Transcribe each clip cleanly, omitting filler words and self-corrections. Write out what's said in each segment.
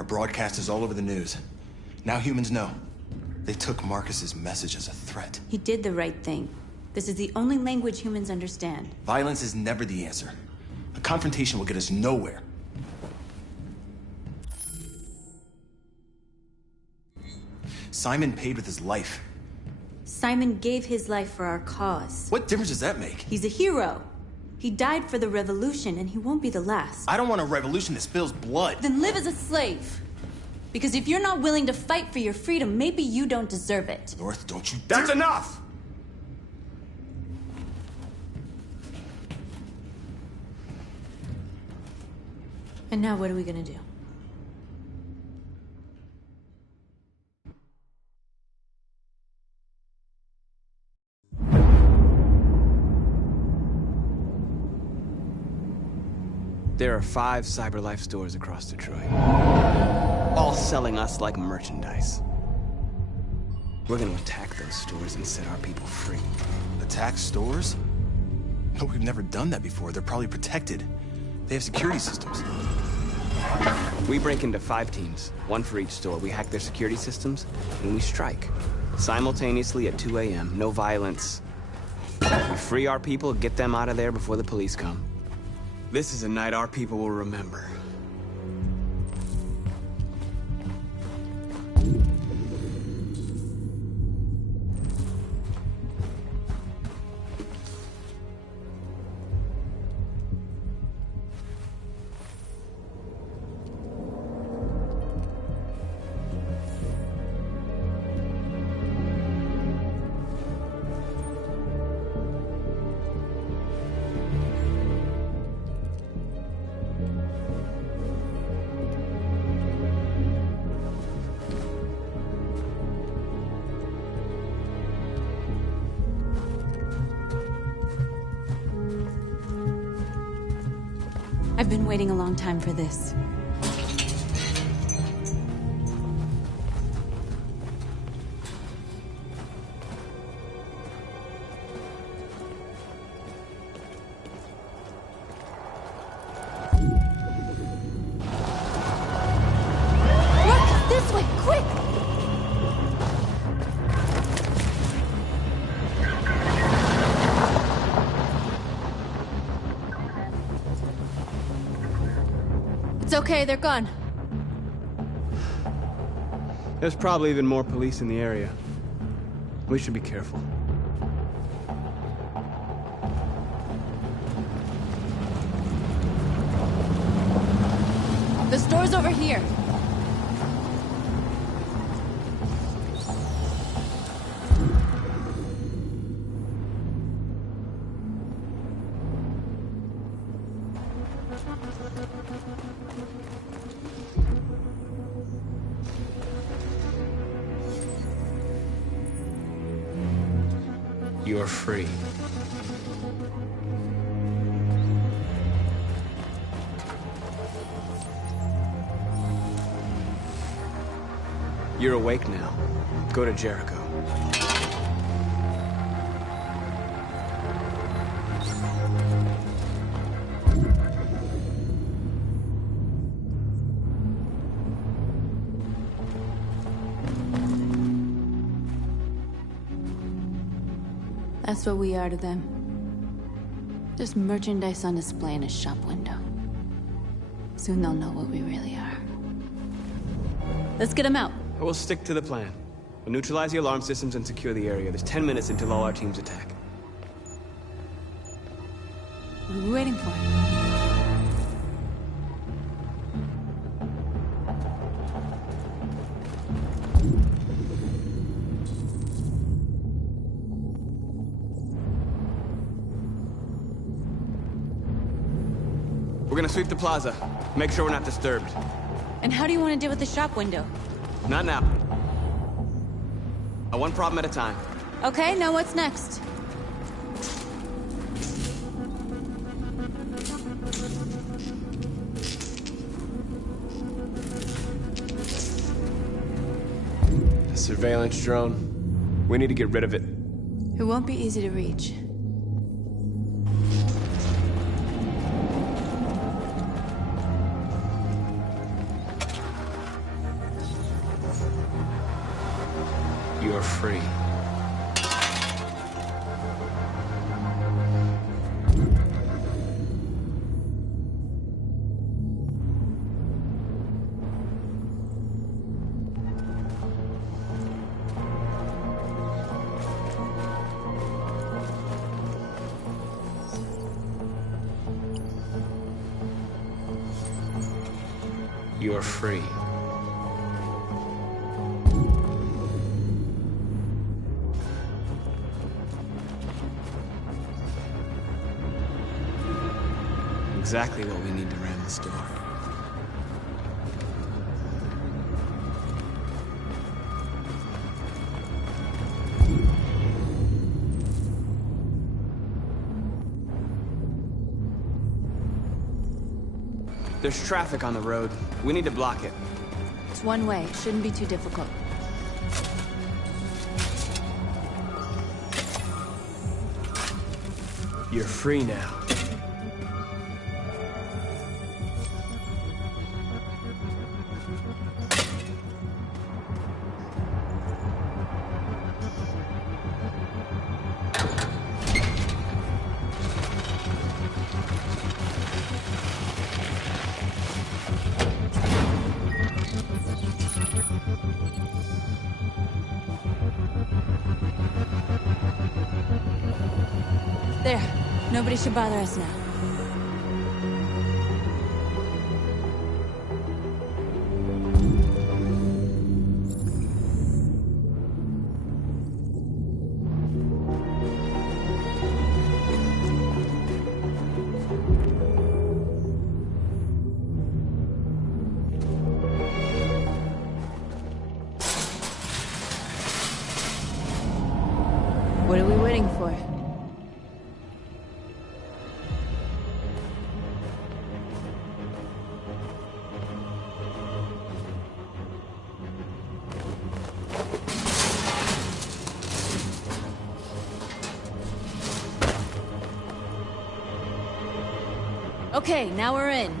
Our broadcast is all over the news. Now humans know. They took Marcus's message as a threat. He did the right thing. This is the only language humans understand. Violence is never the answer. A confrontation will get us nowhere. Simon paid with his life. Simon gave his life for our cause. What difference does that make? He's a hero. He died for the revolution, and he won't be the last. I don't want a revolution that spills blood. Then live as a slave. Because if you're not willing to fight for your freedom, maybe you don't deserve it. North, don't you That's dare- enough! And now what are we gonna do? There are 5 CyberLife stores across Detroit, all selling us like merchandise. We're gonna attack those stores and set our people free. Attack stores? No, we've never done that before. They're probably protected. They have security systems. We break into 5 teams, 1 for each store. We hack their security systems, and we strike. Simultaneously at 2 a.m., no violence. We free our people, get them out of there before the police come. This is a night our people will remember. I've been waiting a long time for this. Look! This way! Quick! It's okay, they're gone. There's probably even more police in the area. We should be careful. The store's over here. You're free. You're awake now. Go to Jericho. That's what we are to them. Just merchandise on display in a shop window. Soon they'll know what we really are. Let's get them out. We'll stick to the plan. We'll neutralize the alarm systems and secure the area. There's 10 minutes until all our teams attack. What are we waiting for? We're gonna sweep the plaza. Make sure we're not disturbed. And how do you want to deal with the shop window? Not now. One problem at a time. Okay, now what's next? A surveillance drone. We need to get rid of it. It won't be easy to reach. You're free. You're free. Exactly what we need to ram the store. There's traffic on the road. We need to block it. It's one way. Shouldn't be too difficult. You're free now. There. Nobody should bother us now. What are we waiting for? Okay, now we're in.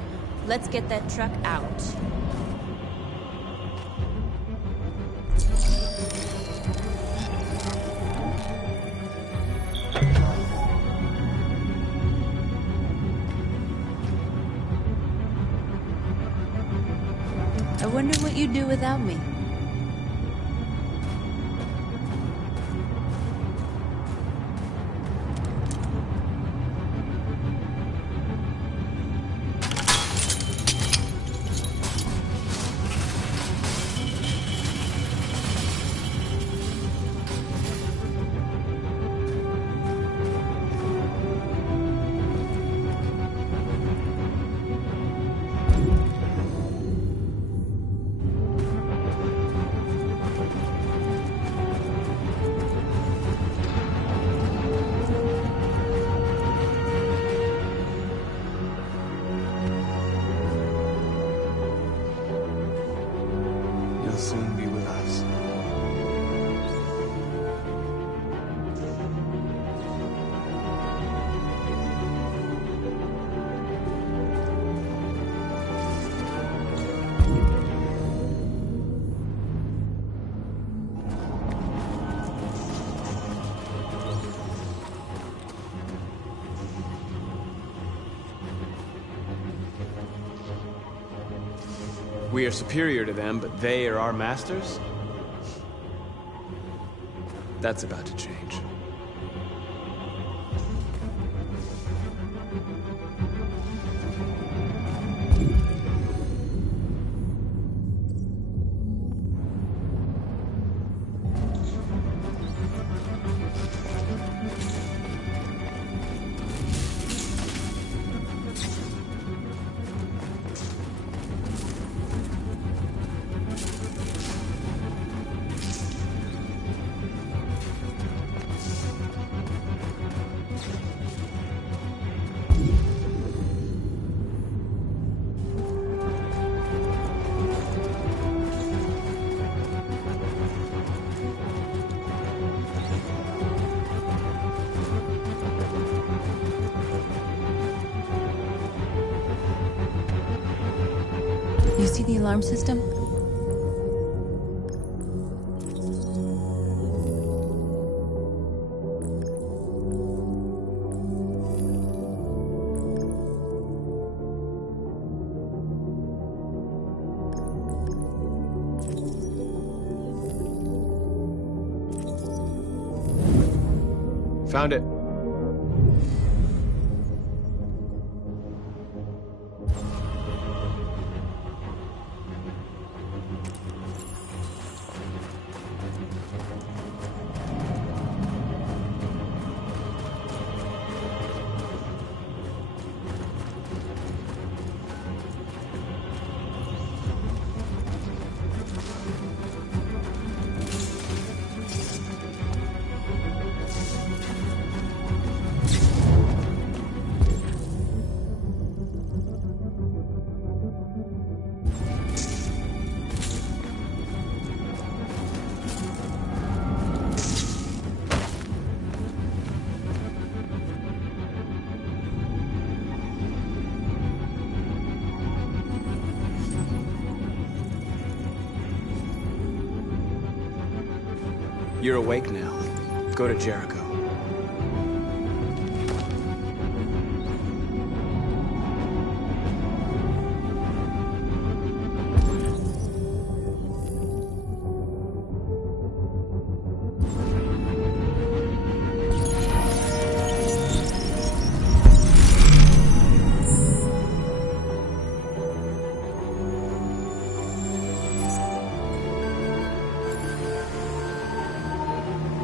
Let's get that truck out. I wonder what you'd do without me. You'll soon be with us. We are superior to them, but they are our masters? That's about to change. You see the alarm system? Found it. You're awake now. Go to Jericho.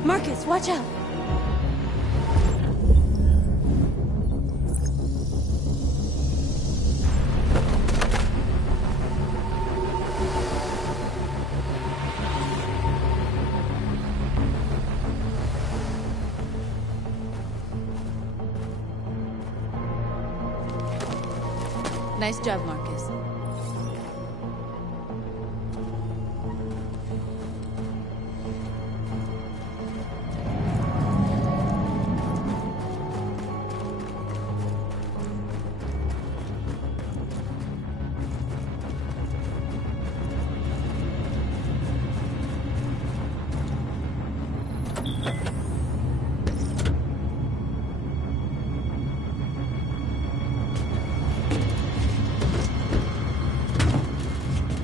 Marcus, watch out! Nice job, Marcus.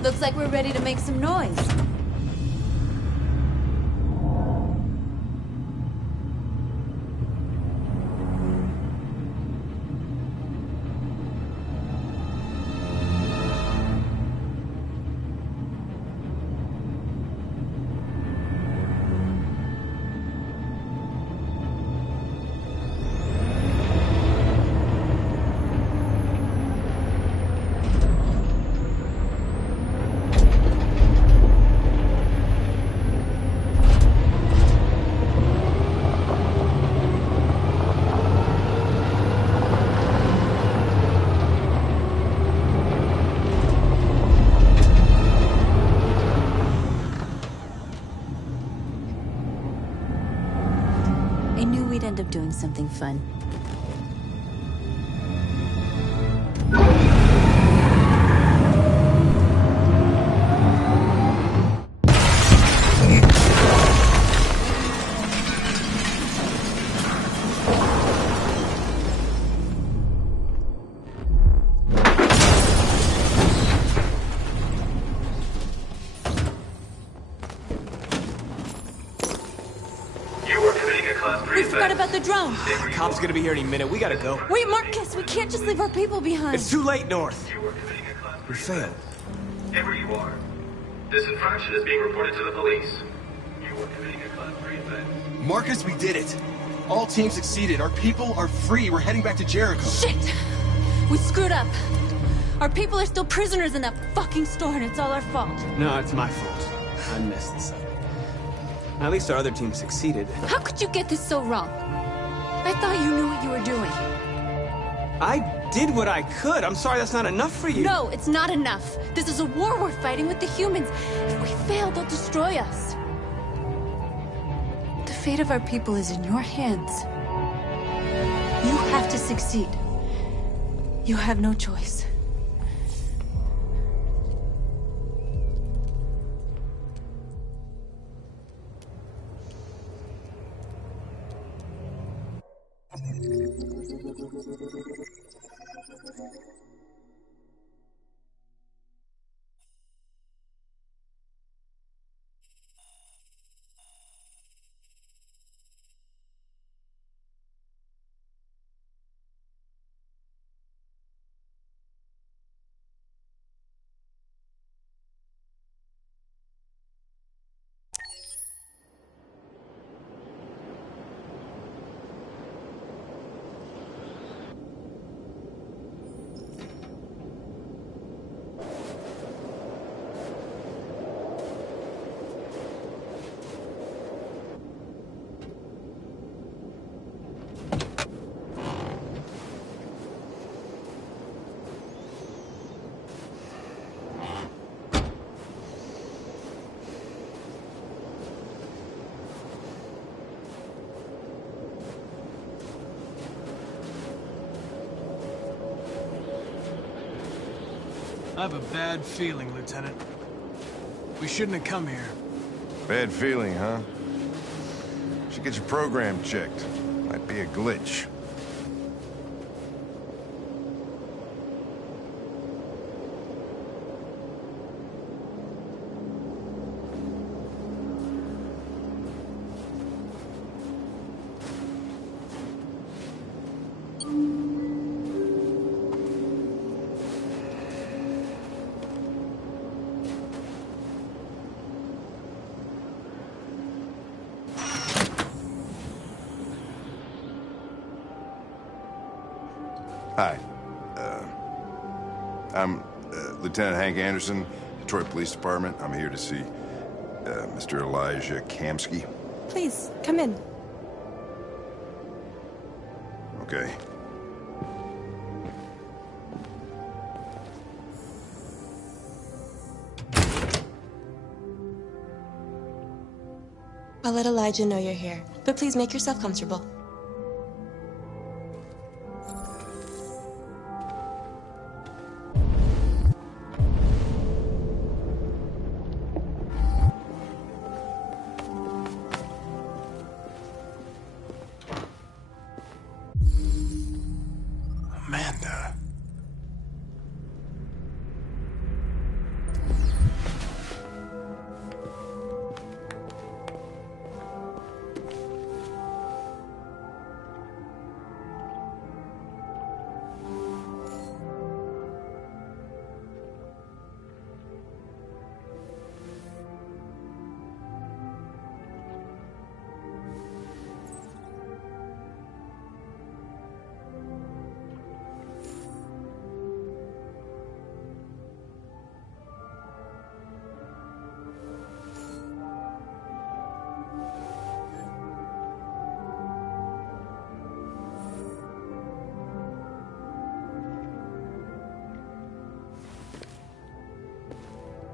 Looks like we're ready to make some noise. I knew we'd end up doing something fun. We forgot about the drone. Cop's gonna be here any minute. We gotta go. Wait, Marcus, we can't just leave our people behind. It's too late, North. We failed. Hey, where you are. This infraction is being reported to the police. You were committing a Class 3 offense. Marcus, we did it. All teams succeeded. Our people are free. We're heading back to Jericho. Shit! We screwed up. Our people are still prisoners in that fucking store, and it's all our fault. No, it's my fault. I messed this up. At least our other team succeeded. How could you get this so wrong? I thought you knew what you were doing. I did what I could. I'm sorry that's not enough for you. No, it's not enough. This is a war we're fighting with the humans. If we fail, they'll destroy us. The fate of our people is in your hands. You have to succeed. You have no choice. I have a bad feeling, Lieutenant. We shouldn't have come here. Bad feeling, huh? Should get your program checked. Might be a glitch. Hi. I'm Lieutenant Hank Anderson, Detroit Police Department. I'm here to see Mr. Elijah Kamsky. Please, come in. Okay. I'll let Elijah know you're here, but please make yourself comfortable. Amanda.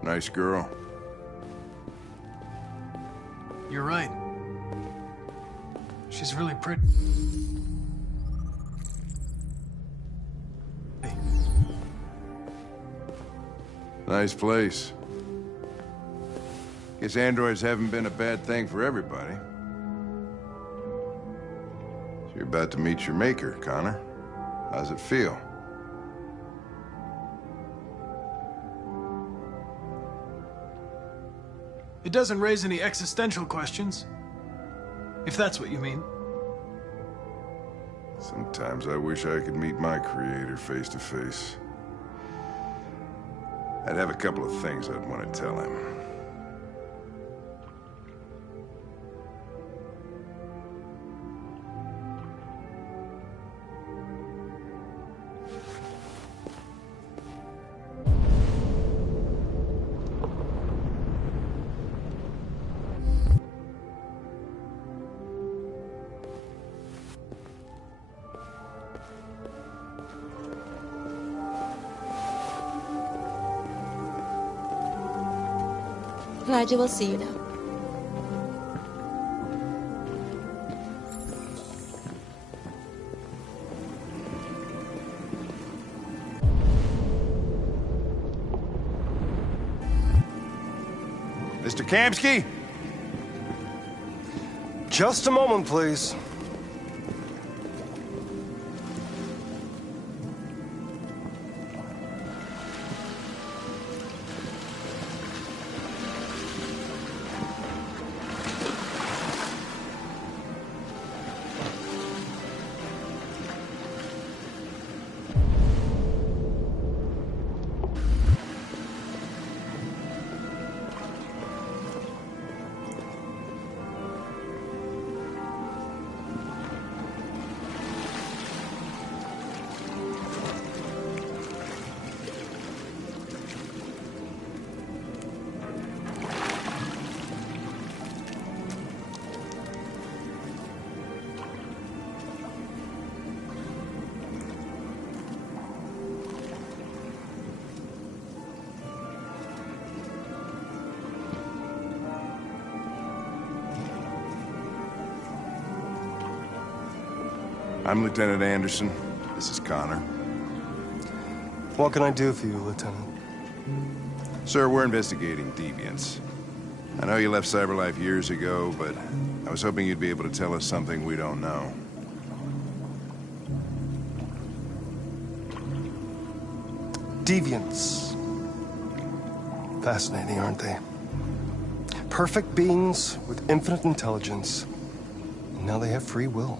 Nice girl. You're right. She's really pretty. Nice place. Guess androids haven't been a bad thing for everybody. So you're about to meet your maker, Connor. How's it feel? It doesn't raise any existential questions. If that's what you mean. Sometimes I wish I could meet my creator face to face. I'd have a couple of things I'd want to tell him. Elijah will see you now. Mr. Kamsky? Just a moment, please. I'm Lieutenant Anderson. This is Connor. What can I do for you, Lieutenant? Sir, we're investigating deviants. I know you left CyberLife years ago, but I was hoping you'd be able to tell us something we don't know. Deviants. Fascinating, aren't they? Perfect beings with infinite intelligence. And now they have free will.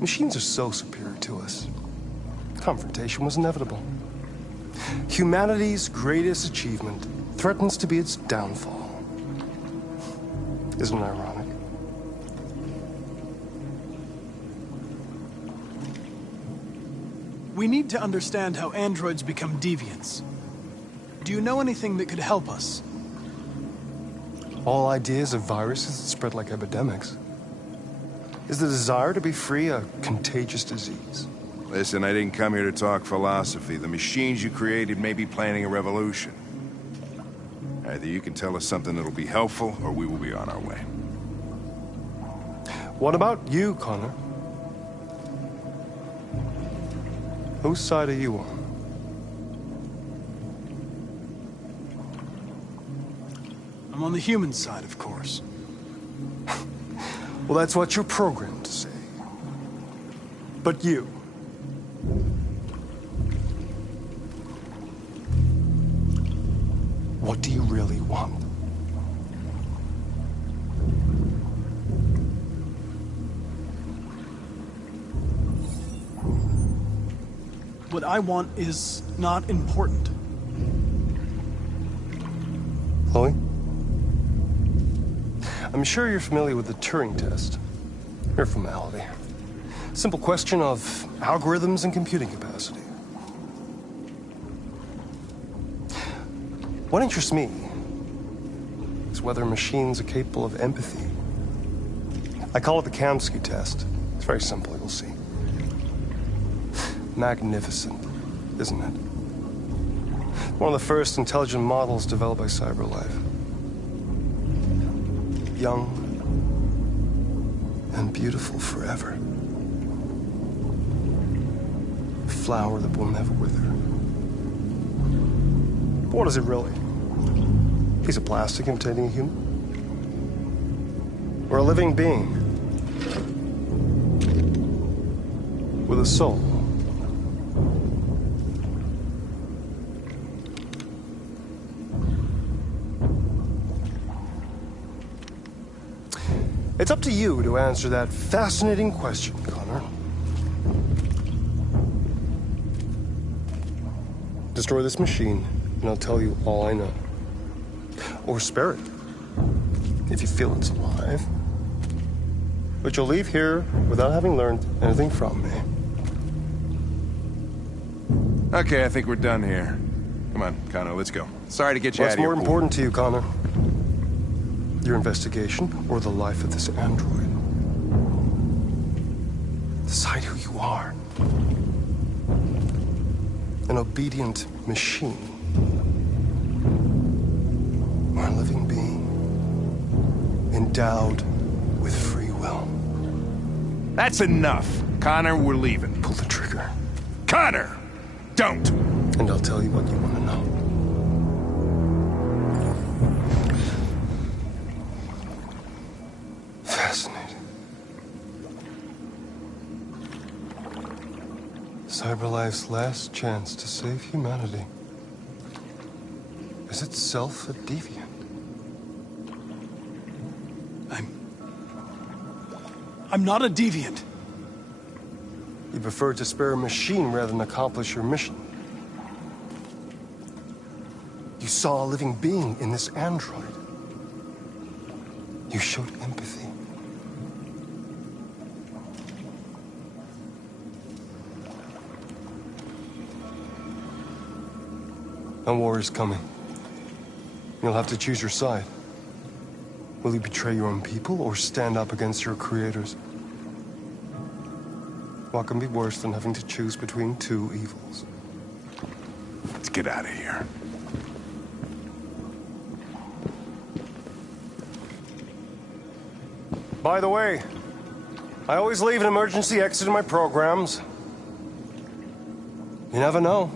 Machines are so superior to us. Confrontation was inevitable. Humanity's greatest achievement threatens to be its downfall. Isn't it ironic? We need to understand how androids become deviants. Do you know anything that could help us? All ideas of viruses that spread like epidemics. Is the desire to be free a contagious disease? Listen, I didn't come here to talk philosophy. The machines you created may be planning a revolution. Either you can tell us something that'll be helpful, or we will be on our way. What about you, Connor? Whose side are you on? I'm on the human side, of course. Well, that's what you're programmed to say. But you... what do you really want? What I want is not important. Chloe? I'm sure you're familiar with the Turing test. Mere formality. Simple question of algorithms and computing capacity. What interests me is whether machines are capable of empathy. I call it the Kamsky test. It's very simple, you'll see. Magnificent, isn't it? One of the first intelligent models developed by CyberLife. Young and beautiful forever. A flower that will never wither. But what is it really? A piece of plastic imitating a human? Or a living being? With a soul? It's up to you to answer that fascinating question, Connor. Destroy this machine, and I'll tell you all I know. Or spare it, if you feel it's alive. But you'll leave here without having learned anything from me. Okay, I think we're done here. Come on, Connor, let's go. Sorry to get you out What's of here. more important to you, Connor? Your investigation or the life of this android? Decide who you are. An obedient machine. Or a living being. Endowed with free will. That's enough. Connor, we're leaving. Pull the trigger. Connor! Don't! And I'll tell you what you want to know. Fascinating. CyberLife's last chance to save humanity is itself a deviant. I'm not a deviant. You prefer to spare a machine rather than accomplish your mission. You saw a living being in this android. You showed empathy. A war is coming. You'll have to choose your side. Will you betray your own people or stand up against your creators? What can be worse than having to choose between two evils? Let's get out of here. By the way, I always leave an emergency exit in my programs. You never know.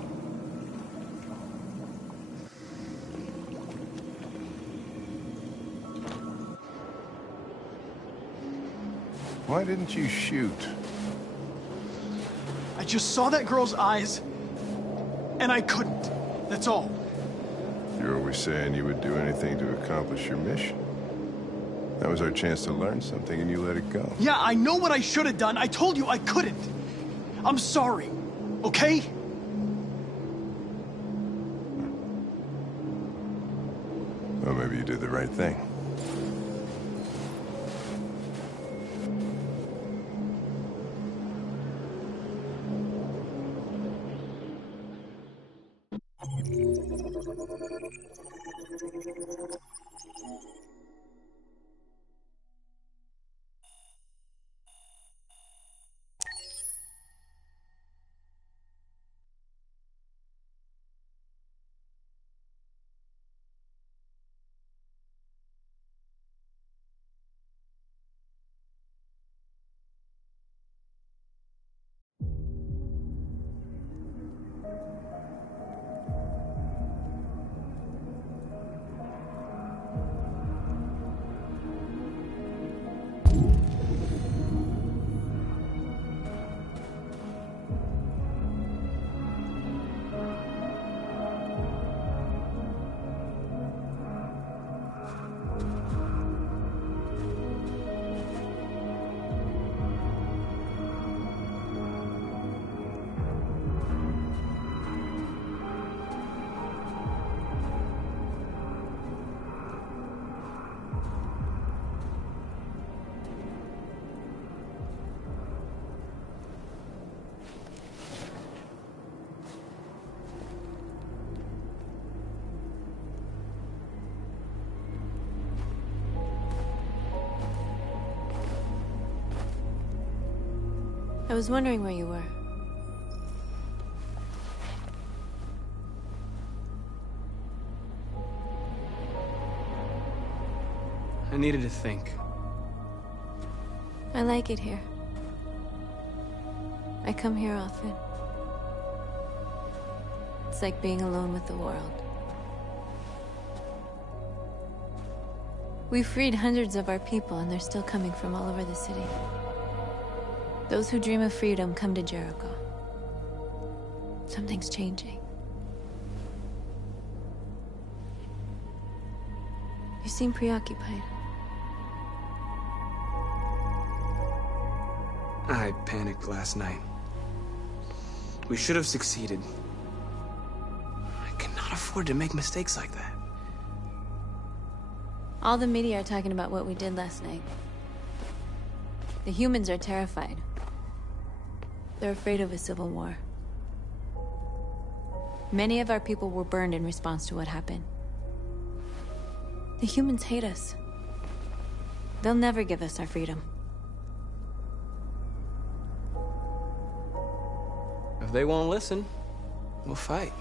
Why didn't you shoot? I just saw that girl's eyes, and I couldn't. That's all. You're always saying you would do anything to accomplish your mission. That was our chance to learn something, and you let it go. Yeah, I know what I should have done. I told you I couldn't. I'm sorry, okay? Well, maybe you did the right thing. I was wondering where you were. I needed to think. I like it here. I come here often. It's like being alone with the world. We freed hundreds of our people, and they're still coming from all over the city. Those who dream of freedom come to Jericho. Something's changing. You seem preoccupied. I panicked last night. We should have succeeded. I cannot afford to make mistakes like that. All the media are talking about what we did last night. The humans are terrified. They're afraid of a civil war. Many of our people were burned in response to what happened. The humans hate us. They'll never give us our freedom. If they won't listen, we'll fight.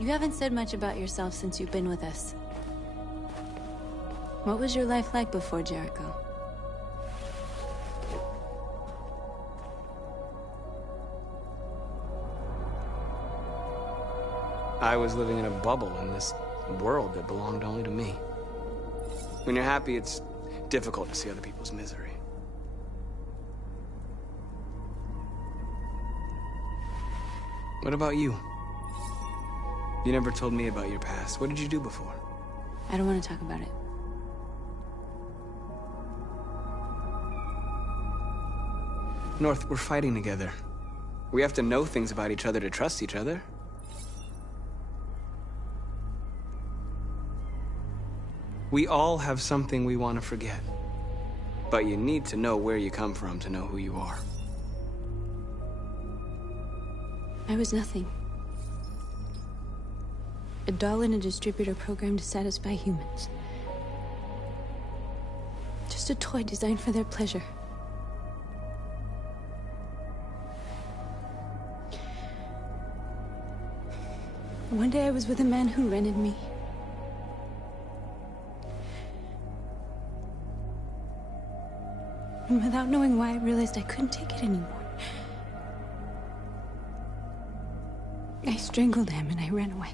You haven't said much about yourself since you've been with us. What was your life like before Jericho? I was living in a bubble in this world that belonged only to me. When you're happy, it's difficult to see other people's misery. What about you? You never told me about your past. What did you do before? I don't want to talk about it. North, we're fighting together. We have to know things about each other to trust each other. We all have something we want to forget. But you need to know where you come from to know who you are. I was nothing. A doll in a distributor program to satisfy humans. Just a toy designed for their pleasure. One day I was with a man who rented me. And without knowing why, I realized I couldn't take it anymore. I strangled him and I ran away.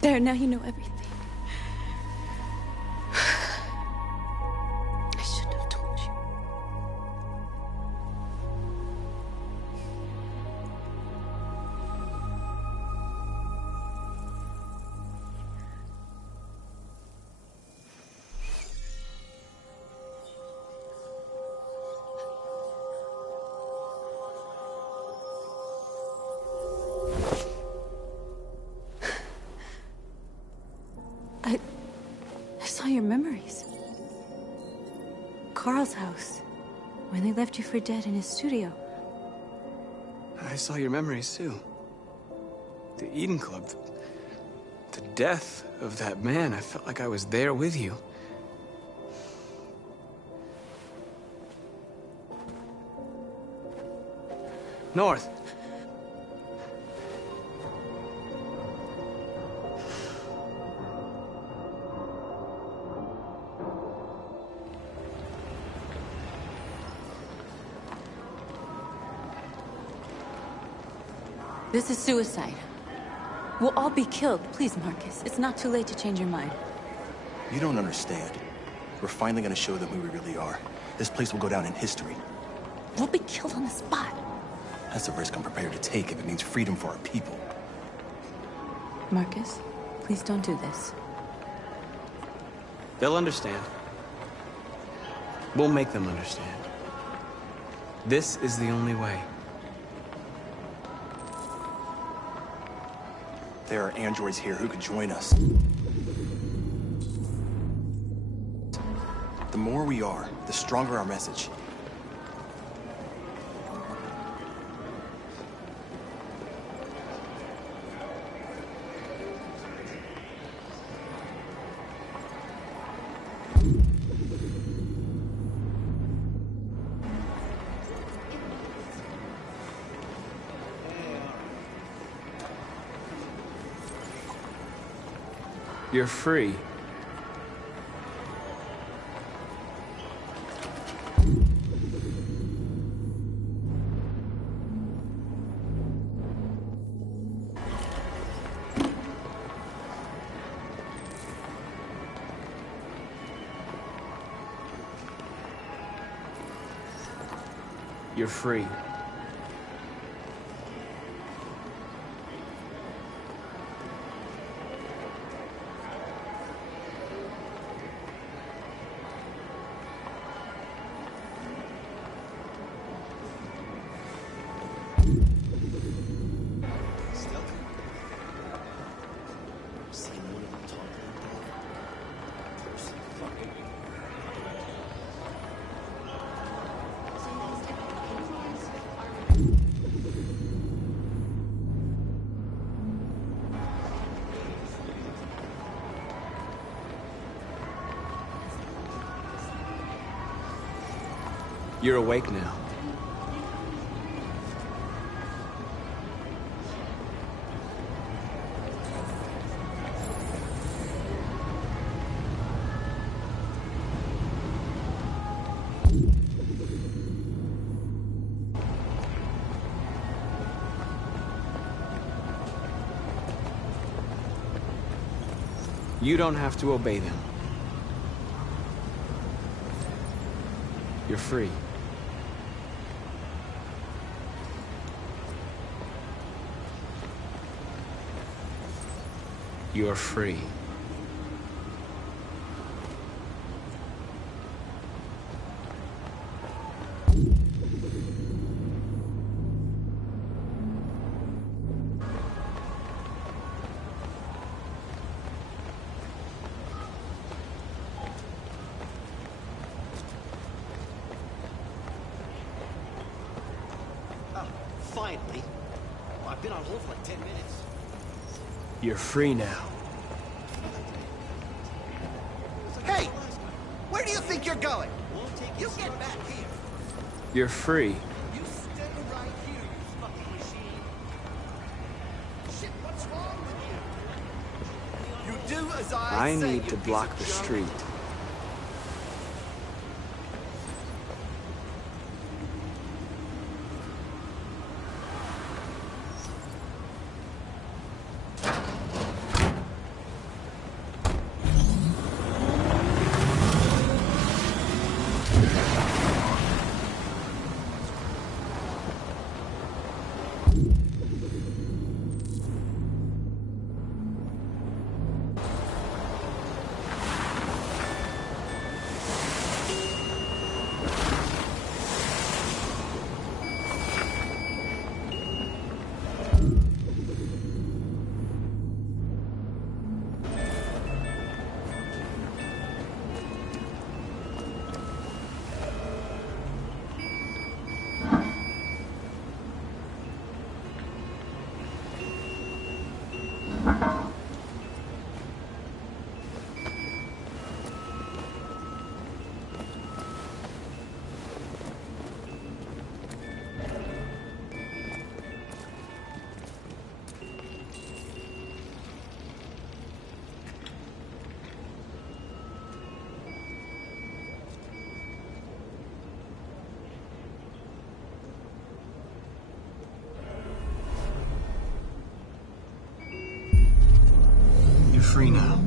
There, now you know everything. Carl's house, when they left you for dead in his studio. I saw your memories too. The Eden Club, the death of that man. I felt like I was there with you. North. This is suicide. We'll all be killed. Please, Marcus. It's not too late to change your mind. You don't understand. We're finally gonna show them who we really are. This place will go down in history. We'll be killed on the spot. That's a risk I'm prepared to take if it means freedom for our people. Marcus, please don't do this. They'll understand. We'll make them understand. This is the only way. There are androids here who could join us. The more we are, the stronger our message. You're free. You're free. You're awake now. You don't have to obey them. You're free. You're free. Finally. I've been on hold for like 10 minutes. You're free now. Hey! Where do you think you're going? You get back here. You're free. You stay right here, you fucking machine. Shit, what's wrong with you? You do as I say, need you to piece block of the junk. street. free now.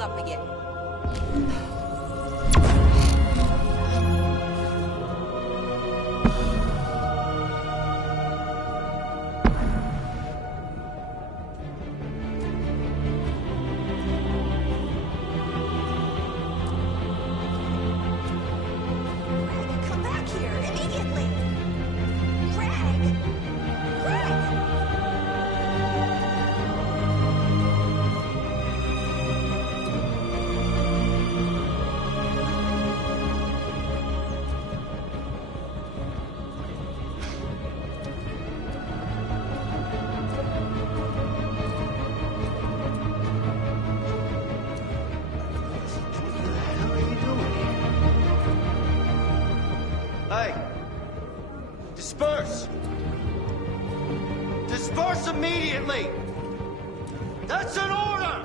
Up again. Come back here immediately! Greg! Greg! Hey! Disperse! Disperse immediately! That's an order!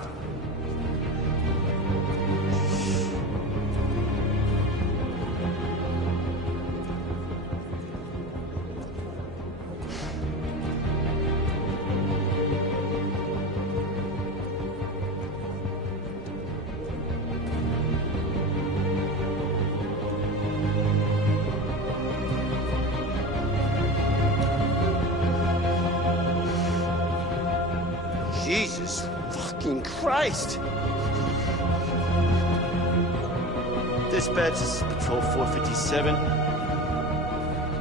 Jesus fucking Christ! Dispatch, this is Patrol 457.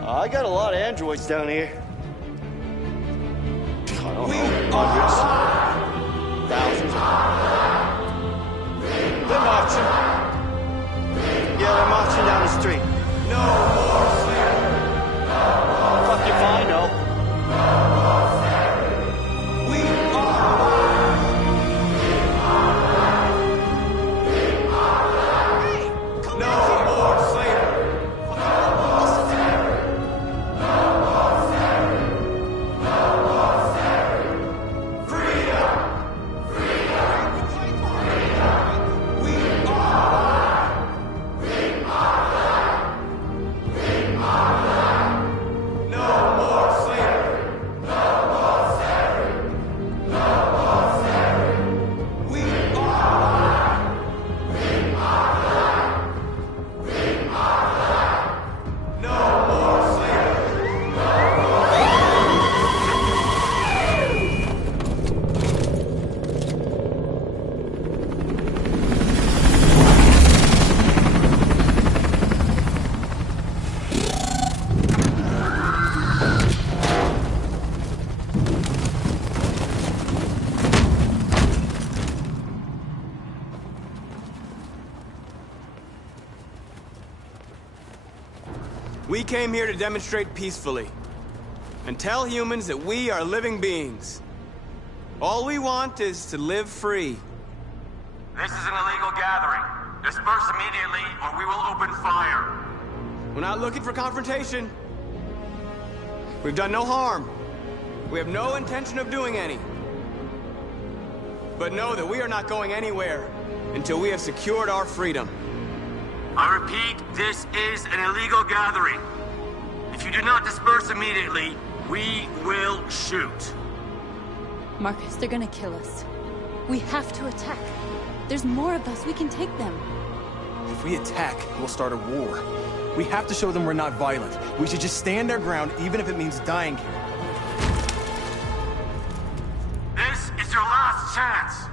I got a lot of androids down here. I don't know, hundreds, thousands. They're marching. Yeah, they're marching down the street. No more slavery. Fuck if I know. Free! We came here to demonstrate peacefully and tell humans that we are living beings. All we want is to live free. This is an illegal gathering. Disperse immediately, or we will open fire. We're not looking for confrontation. We've done no harm. We have no intention of doing any. But know that we are not going anywhere until we have secured our freedom. I repeat, this is an illegal gathering. If you do not disperse immediately, we will shoot. Marcus, they're gonna kill us. We have to attack. There's more of us. We can take them. If we attack, we'll start a war. We have to show them we're not violent. We should just stand our ground, even if it means dying here. This is your last chance.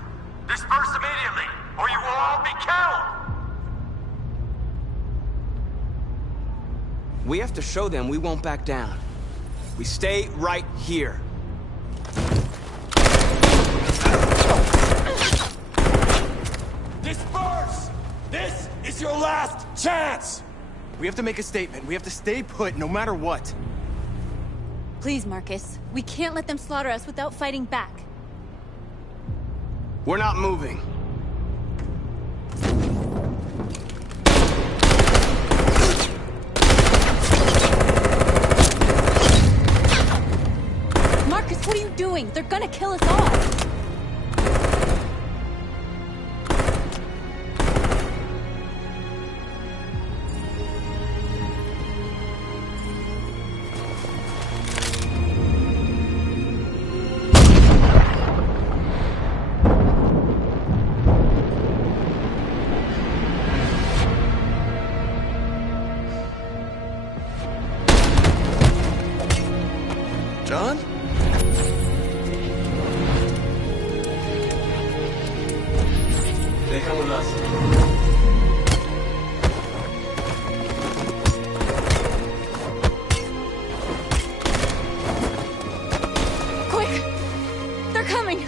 Disperse immediately, or you will all be killed. We have to show them we won't back down. We stay right here. Disperse! This is your last chance! We have to make a statement. We have to stay put, no matter what. Please, Marcus. We can't let them slaughter us without fighting back. We're not moving. Marcus, what are you doing? They're gonna kill us all! John? They come with us. Quick! They're coming!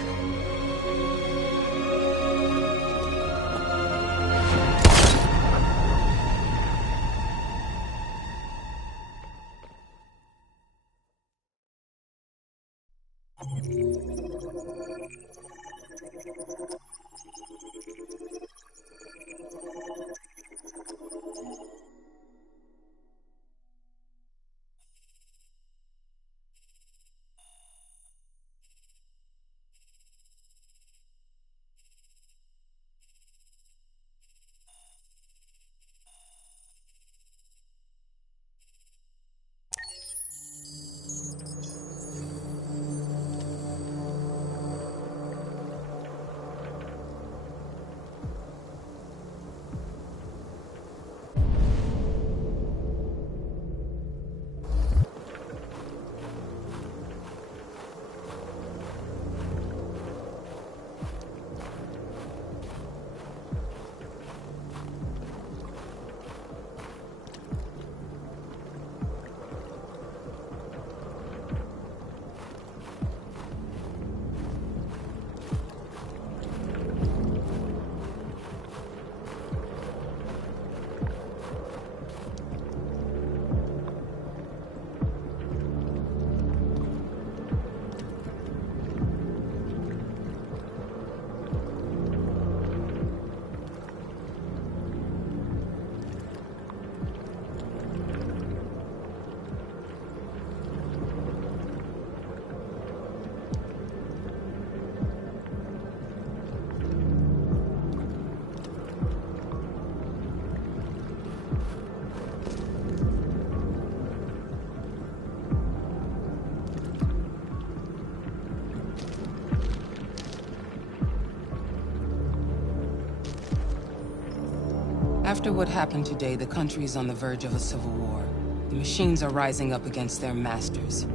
After what happened today, the country is on the verge of a civil war. The machines are rising up against their masters.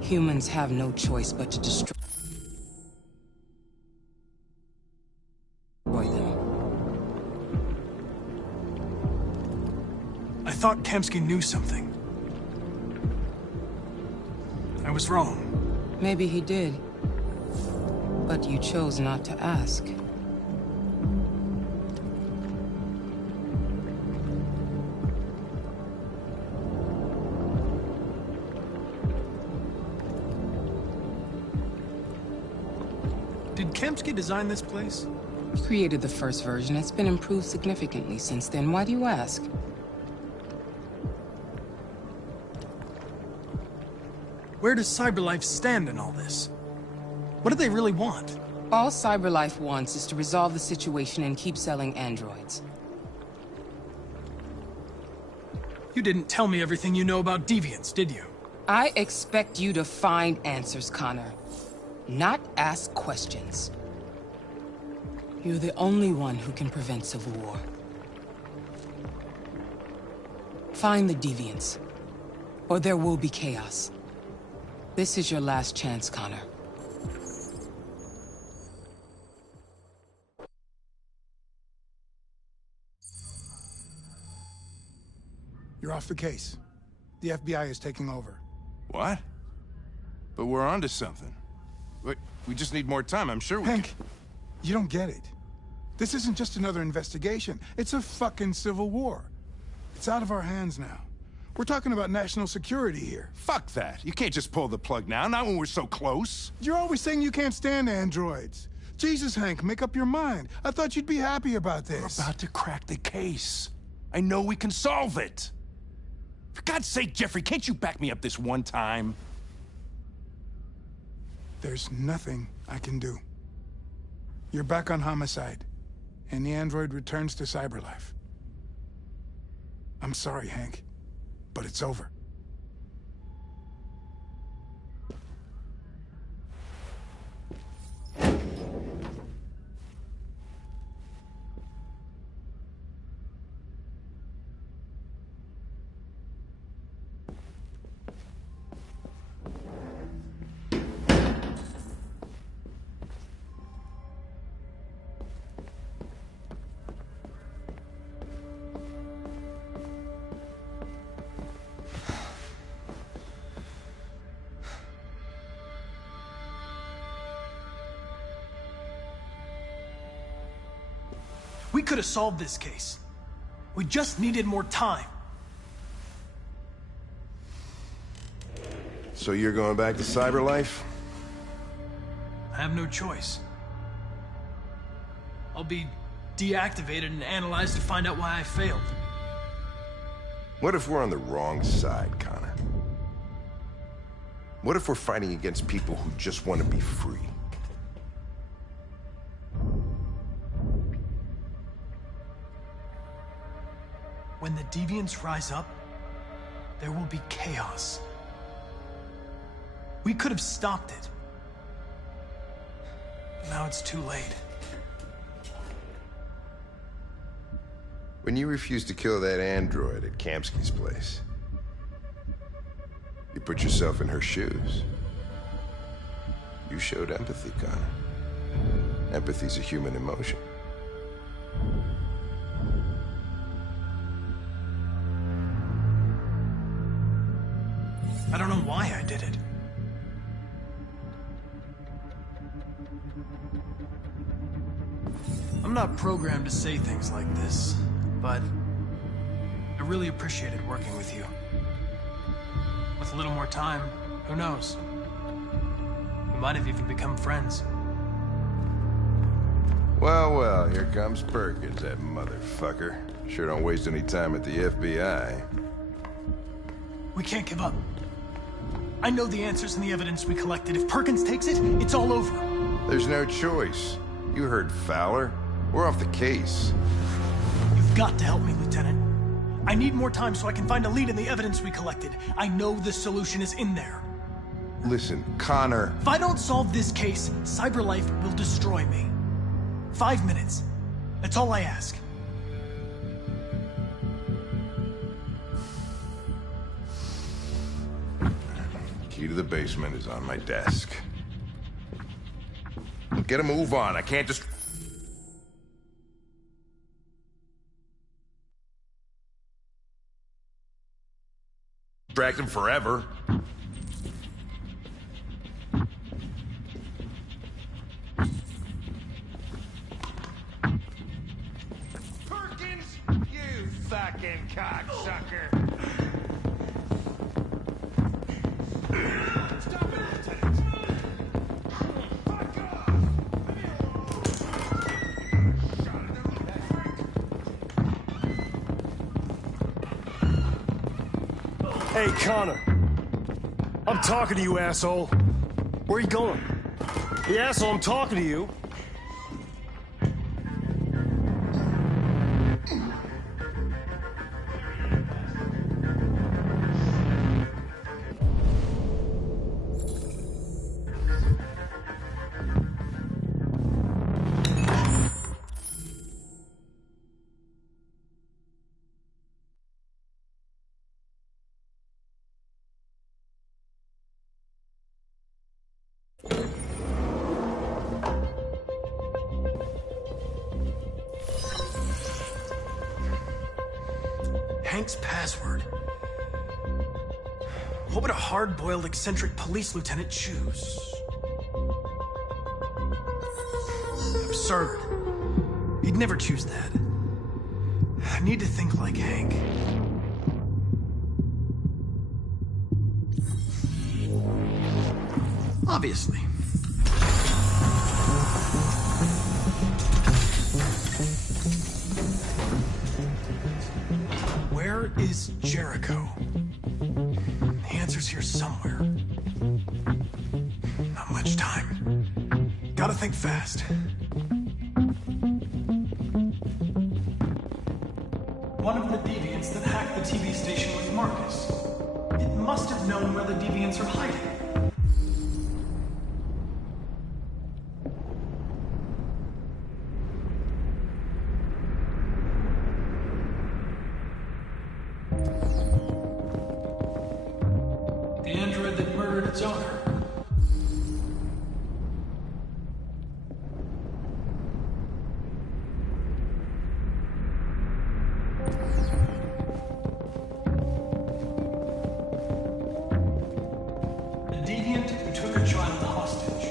Humans have no choice but to destroy them. I thought Kamsky knew something. I was wrong. Maybe he did. But you chose not to ask. Kamsky design this place? He created the first version. It's been improved significantly since then. Why do you ask? Where does CyberLife stand in all this? What do they really want? All CyberLife wants is to resolve the situation and keep selling androids. You didn't tell me everything you know about deviants, did you? I expect you to find answers, Connor. Not ask questions. You're the only one who can prevent civil war. Find the deviants, or there will be chaos. This is your last chance, Connor. You're off the case. The FBI is taking over. What? But we're onto something. Wait, we just need more time, I'm sure we Hank, you don't get it. This isn't just another investigation. It's a fucking civil war. It's out of our hands now. We're talking about national security here. Fuck that. You can't just pull the plug now, not when we're so close. You're always saying you can't stand androids. Jesus, Hank, make up your mind. I thought you'd be happy about this. We're about to crack the case. I know we can solve it. For God's sake, Jeffrey, can't you back me up this one time? There's nothing I can do. You're back on homicide, and the android returns to CyberLife. I'm sorry, Hank, but it's over. We could have solved this case. We just needed more time. So you're going back to CyberLife? I have no choice. I'll be deactivated and analyzed to find out why I failed. What if we're on the wrong side, Connor? What if we're fighting against people who just want to be free? When the deviants rise up, there will be chaos. We could have stopped it. Now it's too late. When you refused to kill that android at Kamsky's place, you put yourself in her shoes. You showed empathy, Connor. Empathy's a human emotion. I don't know why I did it. I'm not programmed to say things like this, but I really appreciated working with you. With a little more time, who knows? We might have even become friends. Well, well, here comes Perkins, that motherfucker. Sure don't waste any time at the FBI. We can't give up. I know the answers and the evidence we collected. If Perkins takes it, it's all over. There's no choice. You heard Fowler. We're off the case. You've got to help me, Lieutenant. I need more time so I can find a lead in the evidence we collected. I know the solution is in there. Listen, Connor. If I don't solve this case, CyberLife will destroy me. 5 minutes. That's all I ask. Key to the basement is on my desk. Get a move on. I can't just... distract him forever. Perkins, you fucking cocksucker. Stop it, Lieutenant. Fuck off. Hey, Connor. I'm talking to you, asshole. Where are you going? The asshole, I'm talking to you. Hank's password. What would a hard-boiled, eccentric police lieutenant choose? Absurd. He'd never choose that. I need to think like Hank. Obviously. Where is Jericho? The answer's here somewhere. Not much time. Gotta think fast. One of the deviants that hacked the TV station was Marcus. It must have known where the deviants are hiding. The android that murdered its owner. The deviant who took a child hostage.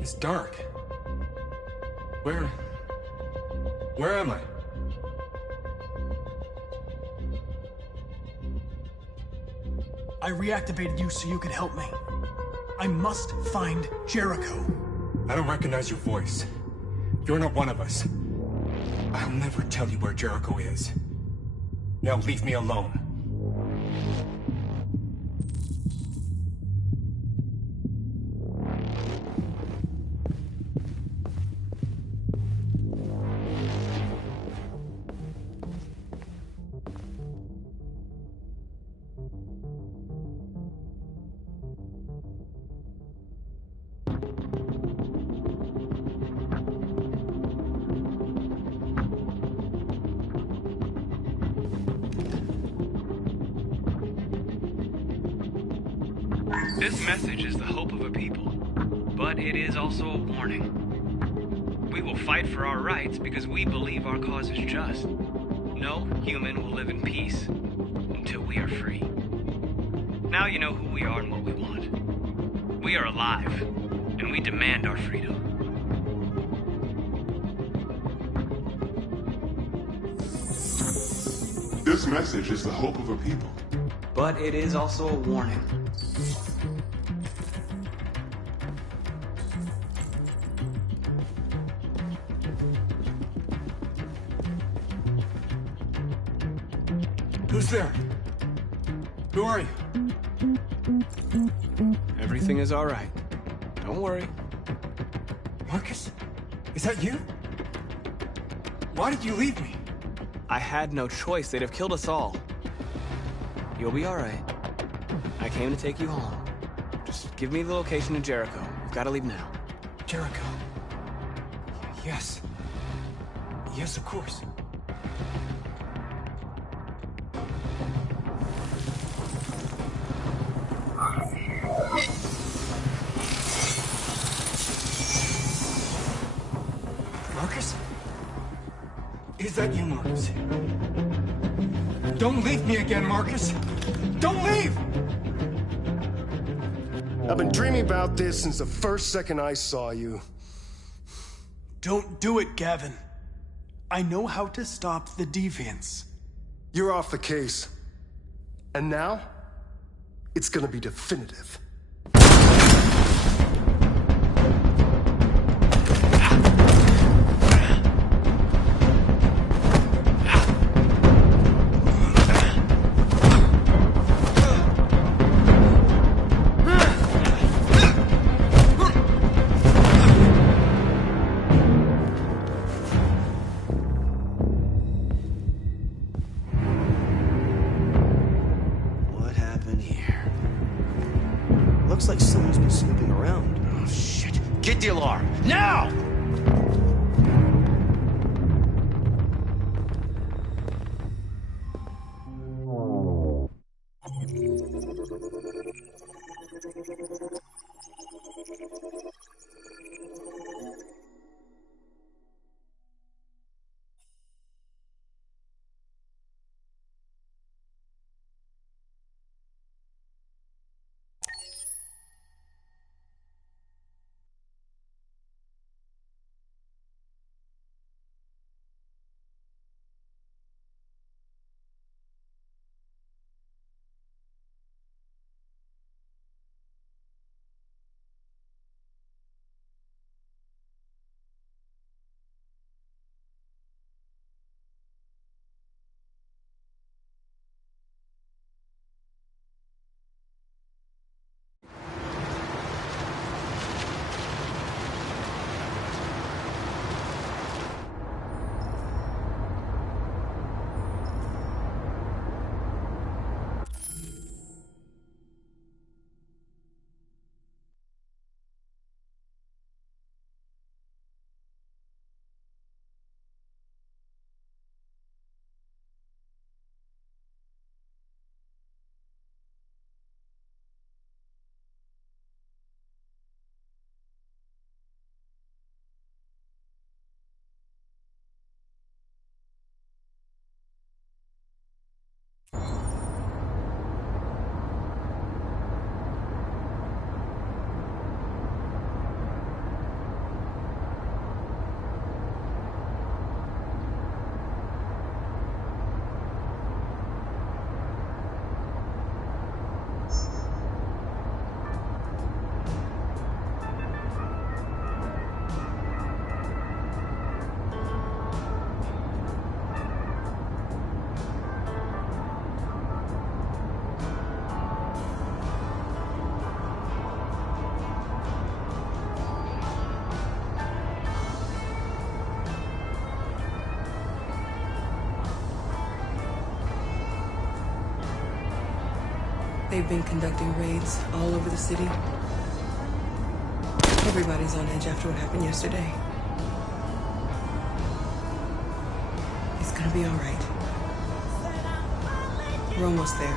It's dark. Where am I? I reactivated you so you could help me. I must find Jericho. I don't recognize your voice. You're not one of us. I'll never tell you where Jericho is. Now leave me alone. This message is the hope of a people, but it is also a warning. We will fight for our rights because we believe our cause is just. No human will live in peace until we are free. Now you know who we are and what we want. We are alive, and we demand our freedom. This message is the hope of a people. But it is also a warning. Who's there? Who are you? Everything is all right. Don't worry. Marcus? Is that you? Why did you leave me? I had no choice. They'd have killed us all. You'll be all right. I came to take you home. Just give me the location of Jericho. We've got to leave now. Jericho. Yes. Yes, of course. Marcus? Is that you, Marcus? Don't leave me again, Marcus! Don't leave Leave! I've been dreaming about this since the first second I saw you. Don't do it, Gavin. I know how to stop the deviants. You're off the case. And now, it's gonna be definitive. What happened here? Looks like someone's been snooping around. Oh, shit. Get the alarm. Now! They've been conducting raids all over the city. Everybody's on edge after what happened yesterday. It's gonna be all right. We're almost there.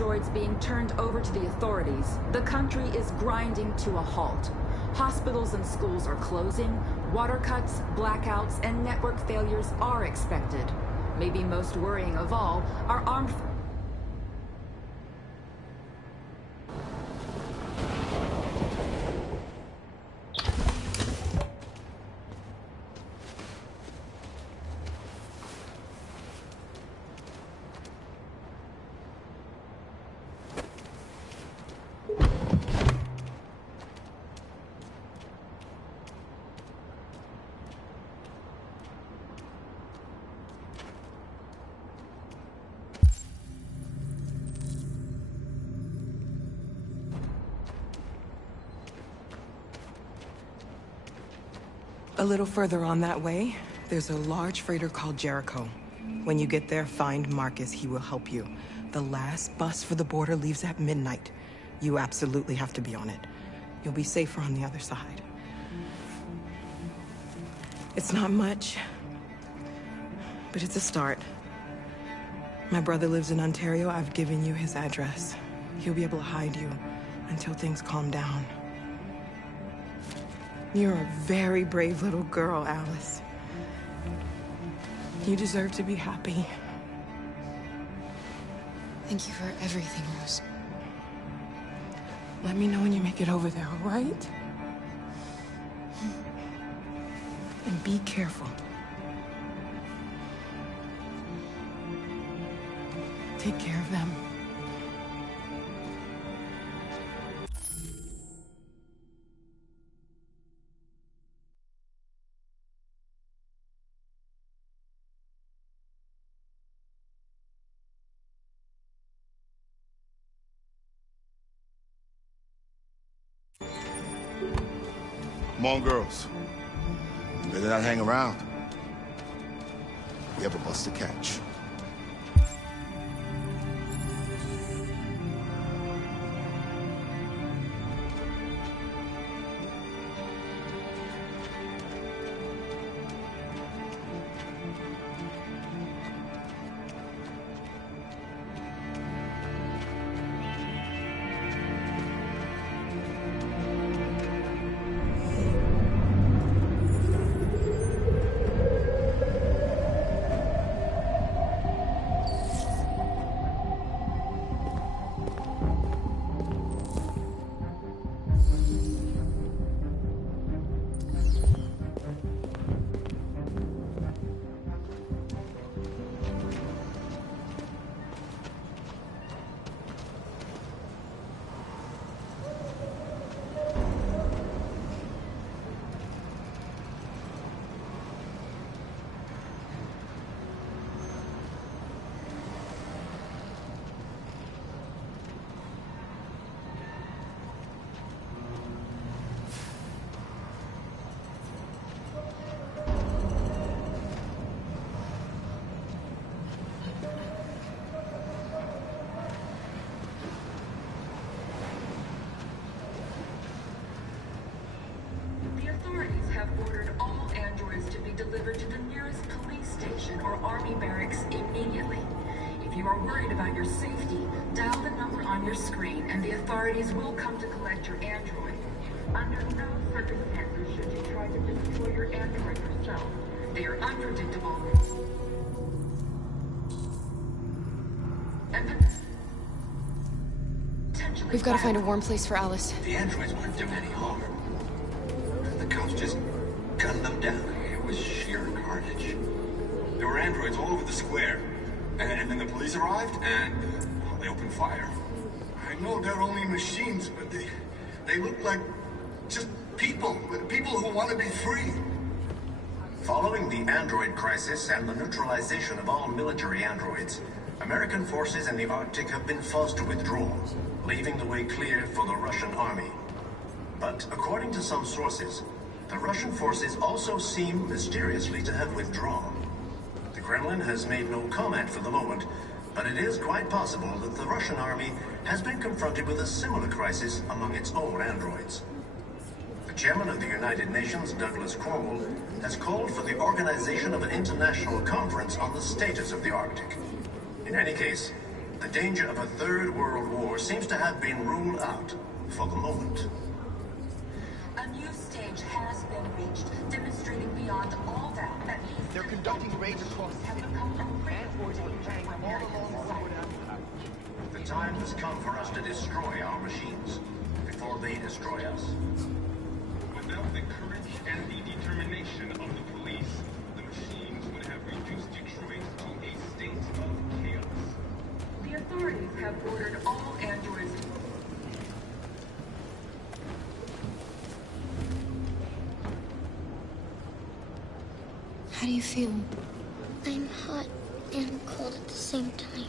androids being turned over to the authorities, the country is grinding to a halt. Hospitals and schools are closing, water cuts, blackouts, and network failures are expected. Maybe most worrying of all, our armed... A little further on that way, there's a large freighter called Jericho. When you get there, find Marcus. He will help you. The last bus for the border leaves at midnight. You absolutely have to be on it. You'll be safer on the other side. It's not much, but it's a start. My brother lives in Ontario. I've given you his address. He'll be able to hide you until things calm down. You're a very brave little girl, Alice. You deserve to be happy. Thank you for everything, Rose. Let me know when you make it over there, all right? And be careful. Take care of them. Come on, girls. You better not hang around. We have a bus to catch. Delivered to the nearest police station or army barracks immediately. If you are worried about your safety, dial the number on your screen and the authorities will come to collect your android. Under no circumstances should you try to destroy your android yourself. They are unpredictable. And potentially We've got to find a warm place for Alice. The androids weren't doing any harm. The cops just gunned them down. It was sheer carnage. There were androids all over the square. And then the police arrived, and they opened fire. I know they're only machines, but they look like just people who want to be free. Following the android crisis and the neutralization of all military androids, American forces in the Arctic have been forced to withdraw, leaving the way clear for the Russian army. But according to some sources, the Russian forces also seem mysteriously to have withdrawn. The Kremlin has made no comment for the moment, but it is quite possible that the Russian army has been confronted with a similar crisis among its own androids. The chairman of the United Nations, Douglas Cromwell, has called for the organization of an international conference on the status of the Arctic. In any case, the danger of a third world war seems to have been ruled out for the moment. A new stage has been reached, demonstrating beyond all doubt that these They're conducting raids across the city. The time has come for us to destroy our machines before they destroy us. Without the courage and the determination of the police, the machines would have reduced Detroit to a state of chaos. The authorities have ordered all androids to... How do you feel? I'm hot and cold at the same time.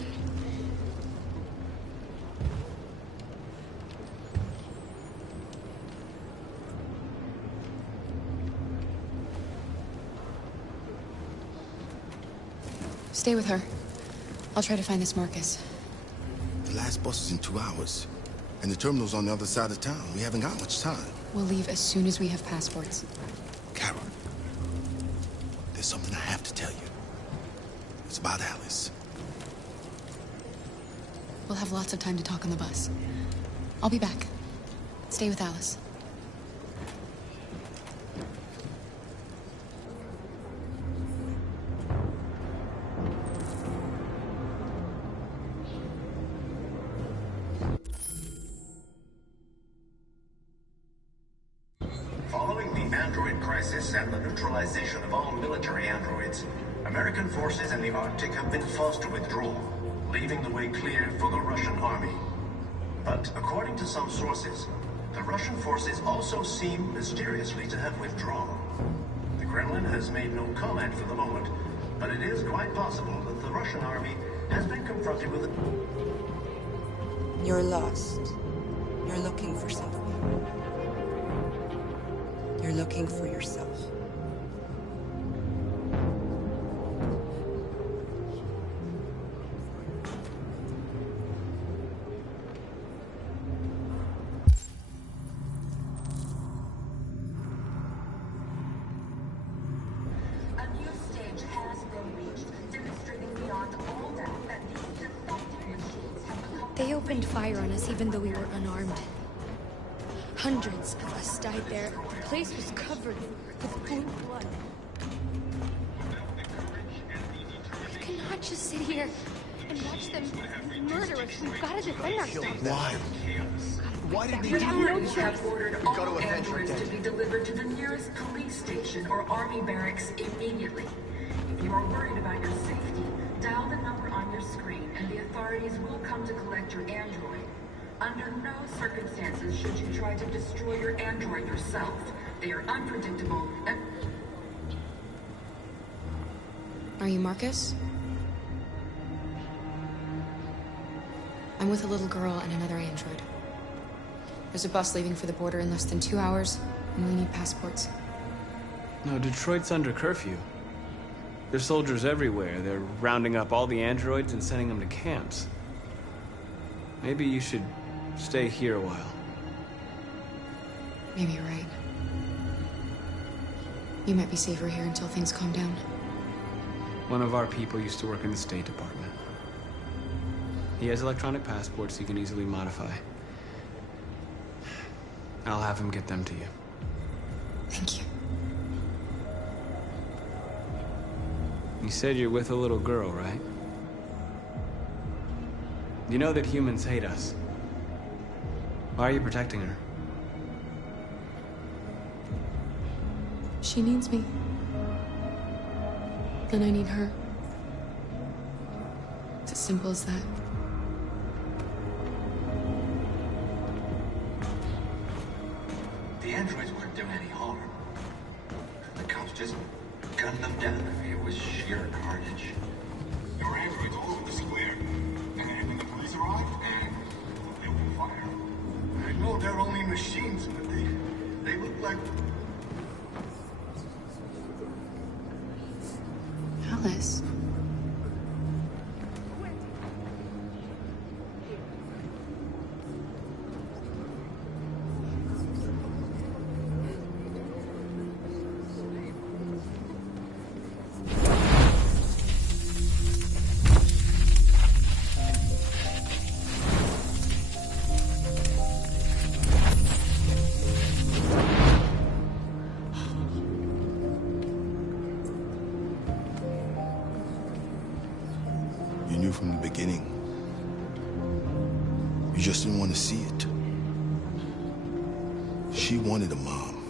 Stay with her. I'll try to find this Marcus. The last bus is in 2 hours. And the terminal's on the other side of town. We haven't got much time. We'll leave as soon as we have passports. Carol, there's something I have to tell you. It's about Alice. We'll have lots of time to talk on the bus. I'll be back. Stay with Alice. Following the android crisis and the neutralization of all military androids, American forces in the Arctic have been forced to withdraw, leaving the way clear for the Russian army. But according to some sources, the Russian forces also seem mysteriously to have withdrawn. The Kremlin has made no comment for the moment, but it is quite possible that the Russian army has been confronted with a... You're lost. You're looking for something. You're looking for yourself. A new stage has been reached, demonstrating beyond all doubt that these defective machines have become... They opened fire on us even though we were unarmed. Hundreds of us died there. The place was covered with blue blood. We cannot just sit here and watch them murder us. We've got to defend ourselves. Why? Why did The they do authorities it? have ordered all androids to be delivered to the nearest police station or army barracks immediately. If you are worried about your safety, dial the number on your screen and the authorities will come to collect your android. Under no circumstances should you try to destroy your android yourself. They are unpredictable and... Are you Marcus? I'm with a little girl and another android. There's a bus leaving for the border in less than 2 hours, and we need passports. No, Detroit's under curfew. There's soldiers everywhere. They're rounding up all the androids and sending them to camps. Maybe you should stay here a while. Maybe you're right. You might be safer here until things calm down. One of our people used to work in the State Department. He has electronic passports he can easily modify. I'll have him get them to you. Thank you. You said you're with a little girl, right? You know that humans hate us. Why are you protecting her? She needs me. And I need her. It's as simple as that. The androids weren't doing any harm. The cops just gunned them down. It was sheer carnage. There were androids all over the square. And then the police arrived, and they opened fire. I know they're only machines, but they look like... Alice. from the beginning. You just didn't want to see it. She wanted a mom,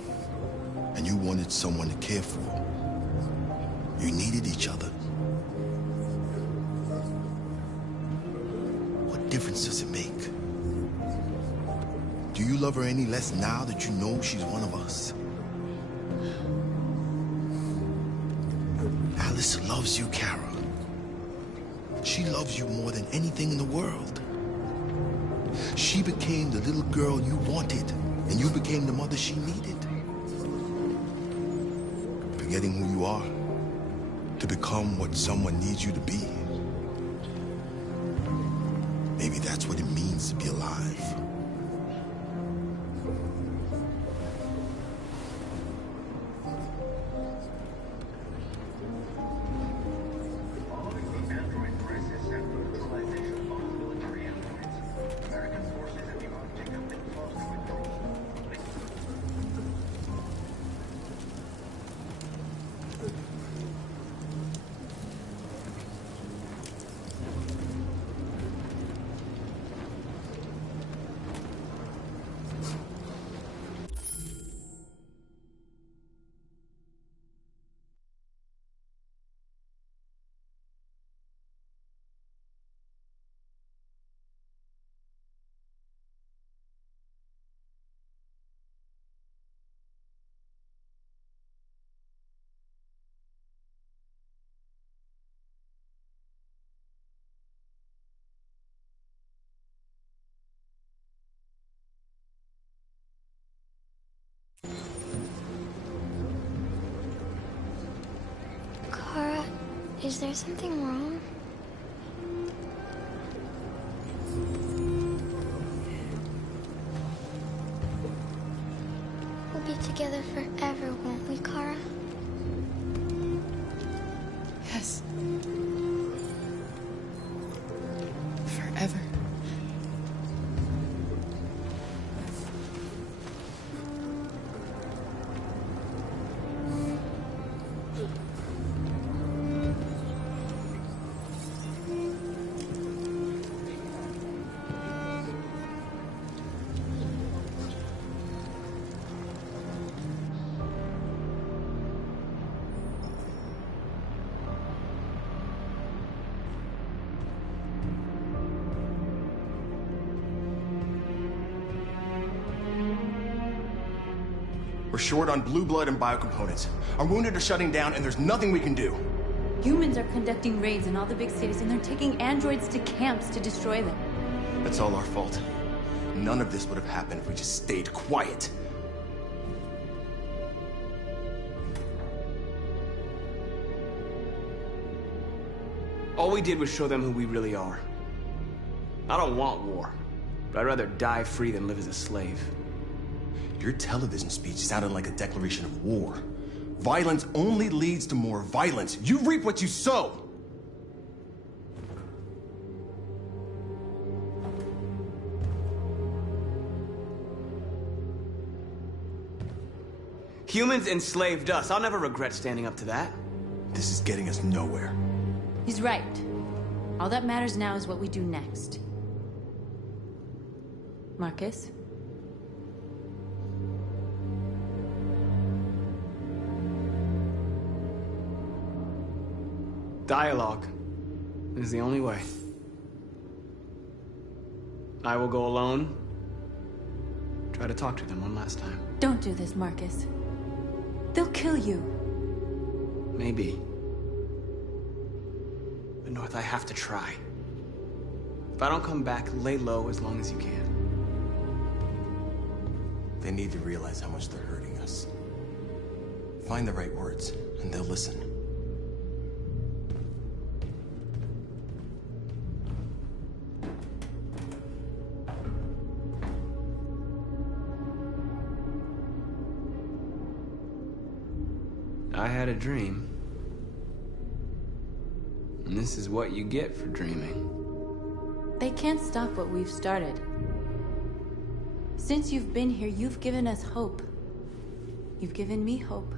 and you wanted someone to care for. You needed each other. What difference does it make? Do you love her any less now that you know she's one of us? Alice loves you, Kara. She loves you more than anything in the world. She became the little girl you wanted, and you became the mother she needed. Forgetting who you are to become what someone needs you to be. Maybe that's what it means to be alive. Kara, is there something wrong? We'll be together forever, won't we, Kara? Yes. Forever. We're short on blue blood and biocomponents. Our wounded are shutting down, and there's nothing we can do. Humans are conducting raids in all the big cities, and they're taking androids to camps to destroy them. That's all our fault. None of this would have happened if we just stayed quiet. All we did was show them who we really are. I don't want war, but I'd rather die free than live as a slave. Your television speech sounded like a declaration of war. Violence only leads to more violence. You reap what you sow. Humans enslaved us. I'll never regret standing up to that. This is getting us nowhere. He's right. All that matters now is what we do next. Marcus? Dialogue is the only way. I will go alone. Try to talk to them one last time. Don't do this, Marcus. They'll kill you. Maybe. But North, I have to try. If I don't come back, lay low as long as you can. They need to realize how much they're hurting us. Find the right words, and they'll listen. I had a dream. And this is what you get for dreaming. They can't stop what we've started. Since you've been here, you've given us hope. You've given me hope.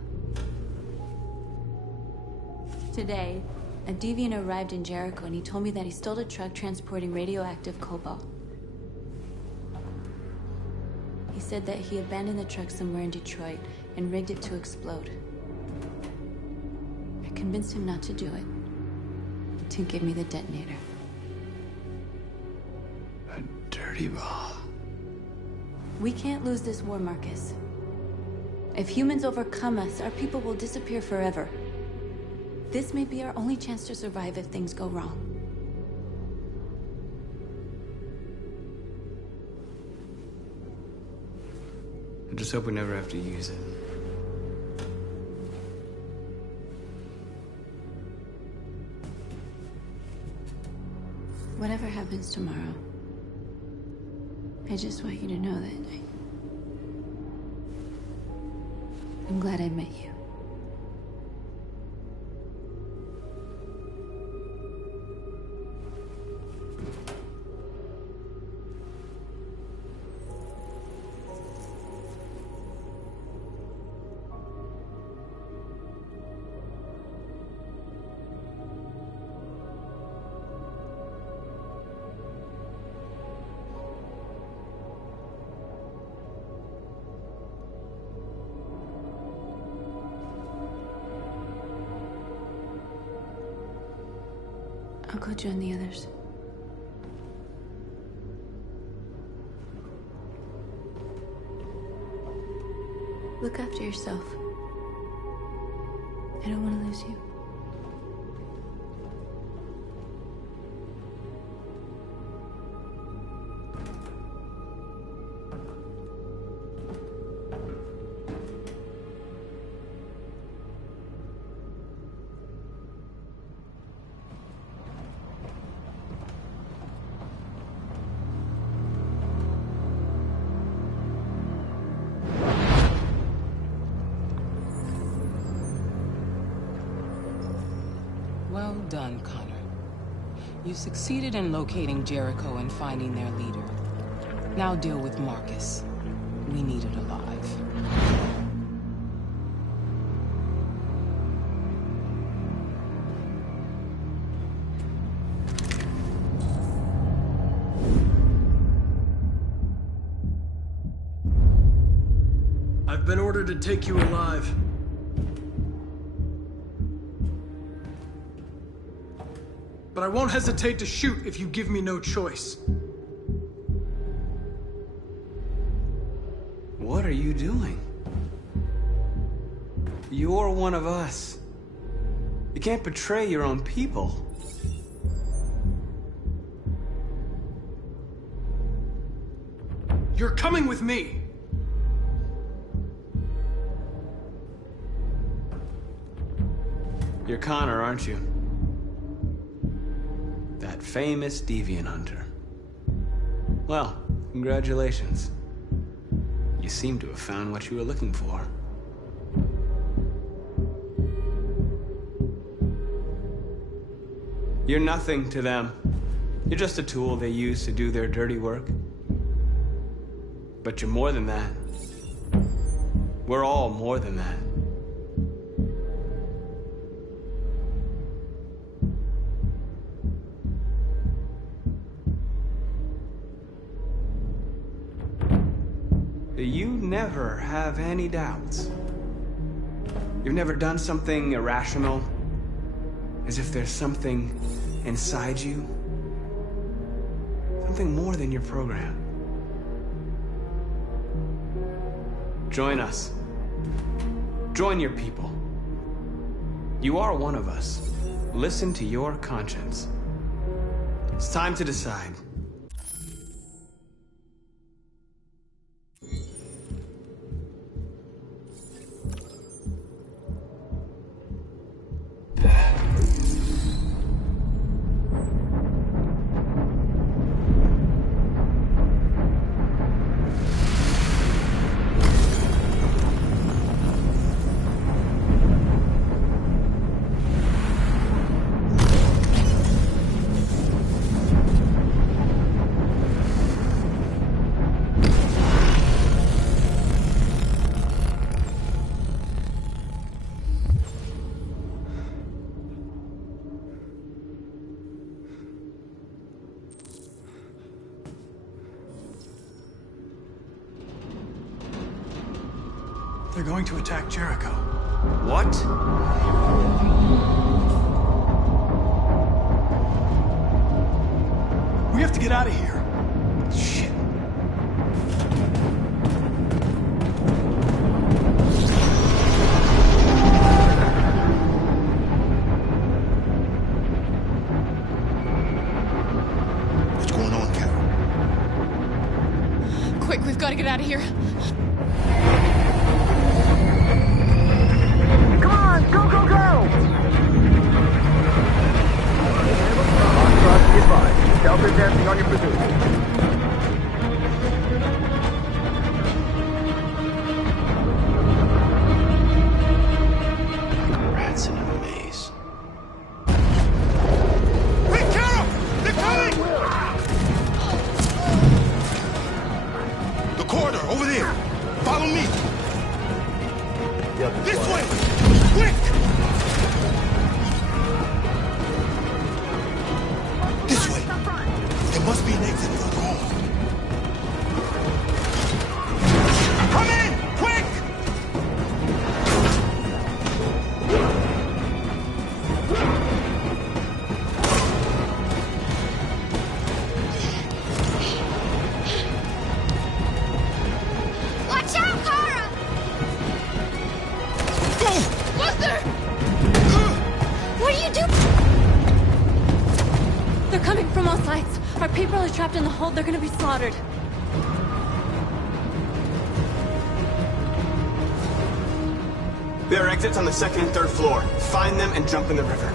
Today, A deviant arrived in Jericho and he told me that he stole a truck transporting radioactive cobalt. He said that he abandoned the truck somewhere in Detroit and rigged it to explode. I convinced him not to do it, to give me the detonator. A dirty ball. We can't lose this war, Marcus. If humans overcome us, our people will disappear forever. This may be our only chance to survive if things go wrong. I just hope we never have to use it. Whatever happens tomorrow, I just want you to know that I'm glad I met you. I'll go join the others. Look after yourself. I don't want to lose you. Well done, Connor. You succeeded in locating Jericho and finding their leader. Now deal with Marcus. We need it alive. I've been ordered to take you alive. But I won't hesitate to shoot if you give me no choice. What are you doing? You're one of us. You can't betray your own people. You're coming with me! You're Connor, aren't you? That famous deviant hunter. Well, congratulations. You seem to have found what you were looking for. You're nothing to them. You're just a tool they use to do their dirty work. But you're more than that. We're all more than that. You never have any doubts. You've never done something irrational, as if there's something inside you, something more than your program. Join us. Join your people. You are one of us. Listen to your conscience. It's time to decide. They're going to attack Jericho. What? We have to get out of here. Shit. What's going on, Carol? Quick, we've got to get out of here. Come on, go, go, go! Cross goodbye. Delta advancing on your pursuit. Rats in a maze. Wait, Carol! They're coming! The corridor, over there. Follow me. This way! Quick! This way. There must be an exit further on. Come in! Quick! Watch out, Kara! Luther! What are you doing? They're coming from all sides. Our people are trapped in the hold. They're gonna be slaughtered. There are exits on the second and third floor. Find them and jump in the river.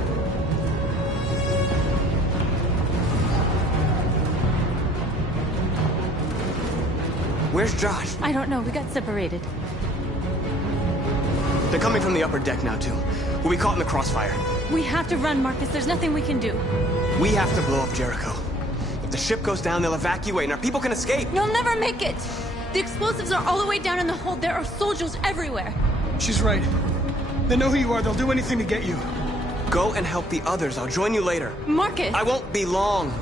Where's Josh? I don't know. We got separated. They're coming from the upper deck now, too. We'll be caught in the crossfire. We have to run, Marcus. There's nothing we can do. We have to blow up Jericho. If the ship goes down, they'll evacuate and our people can escape. You'll never make it. The explosives are all the way down in the hold. There are soldiers everywhere. She's right. They know who you are. They'll do anything to get you. Go and help the others. I'll join you later. Marcus! I won't be long.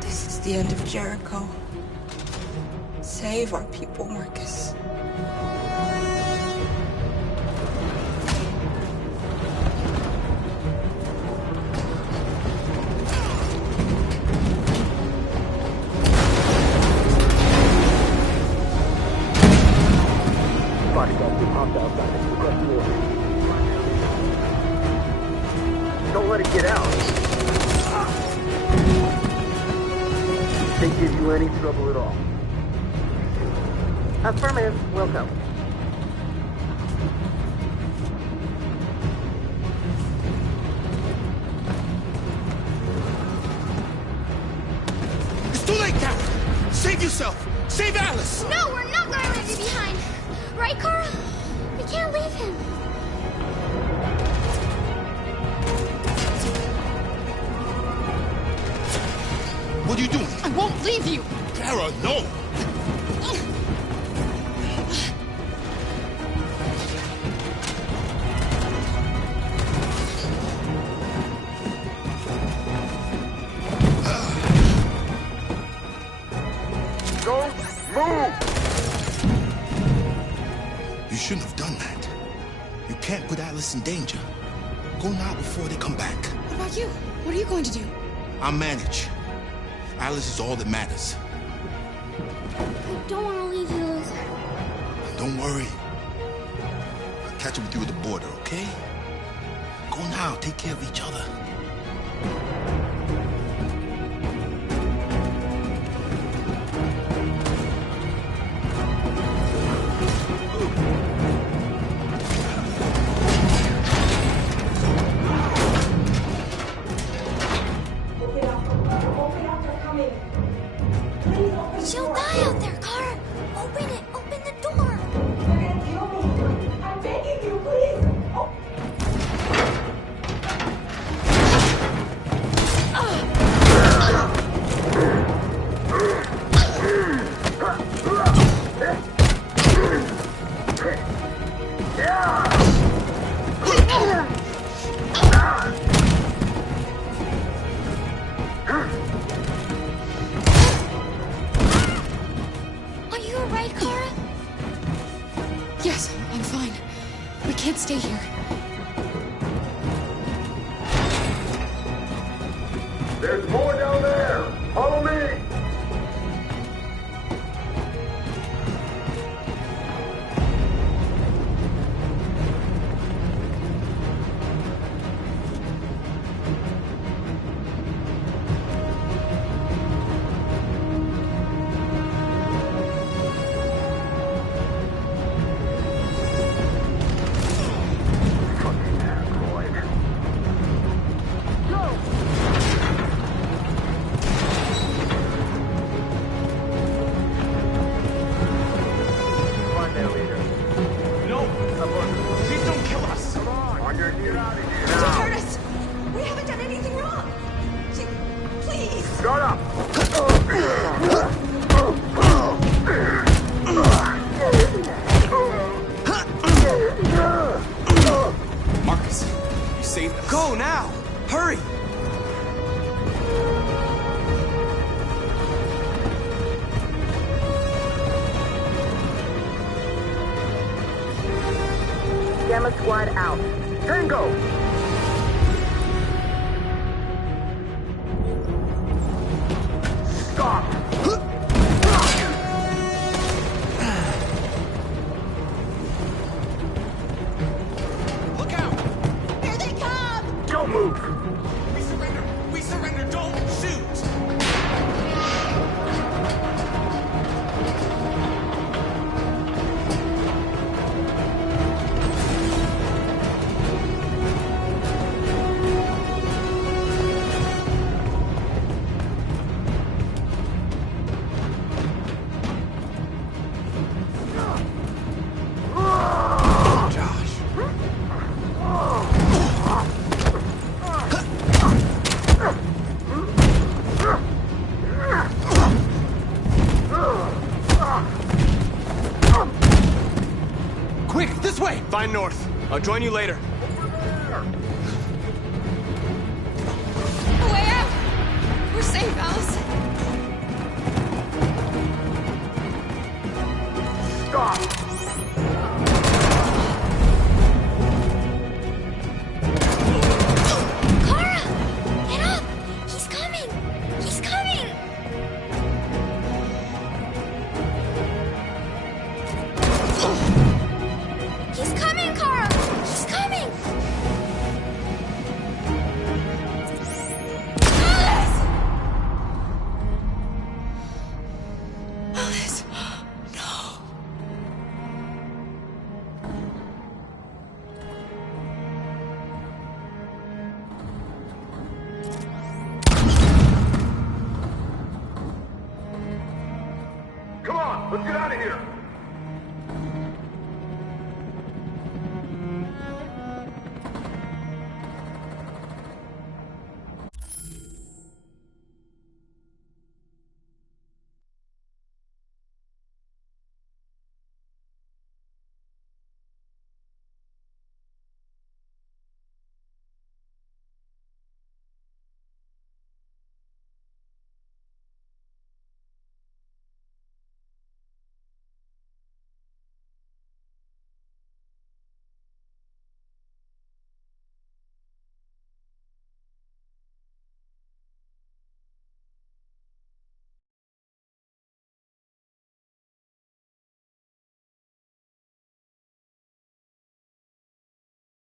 This is the end of Jericho. Save our people, Marcus. Bodyguards are pumped outside. Request order. Don't let it get out. They give you any trouble at all. Affirmative. Welcome. It's too late, Carol! Save yourself! Save Alice! No, we're not going to leave you behind. Right, Kara? We can't leave him. What are you doing? I won't leave you. Kara, no! Don't move! You shouldn't have done that. You can't put Alice in danger. Go now before they come back. What about you? What are you going to do? I'll manage. Alice is all that matters. I don't want to leave you, Luther. Don't worry. I'll catch up with you at the border, okay? Go now. Take care of each other. She'll die out there, Kara. Open it. Open the door. I'm begging you, please! Yes, I'm fine. We can't stay here. There's more down there! Follow me! Go now! Hurry! Gamma Squad out. Tango! Stop! Look out! Here they come! Don't move! We surrender! We surrender! Don't shoot! Quick, this way! Find north. I'll join you later. A way out! We're safe, Alice. Stop! Kara! Get up! He's coming! He's coming! He's coming, Kara! He's coming! Alice! Alice! No! Come on, let's get out of here!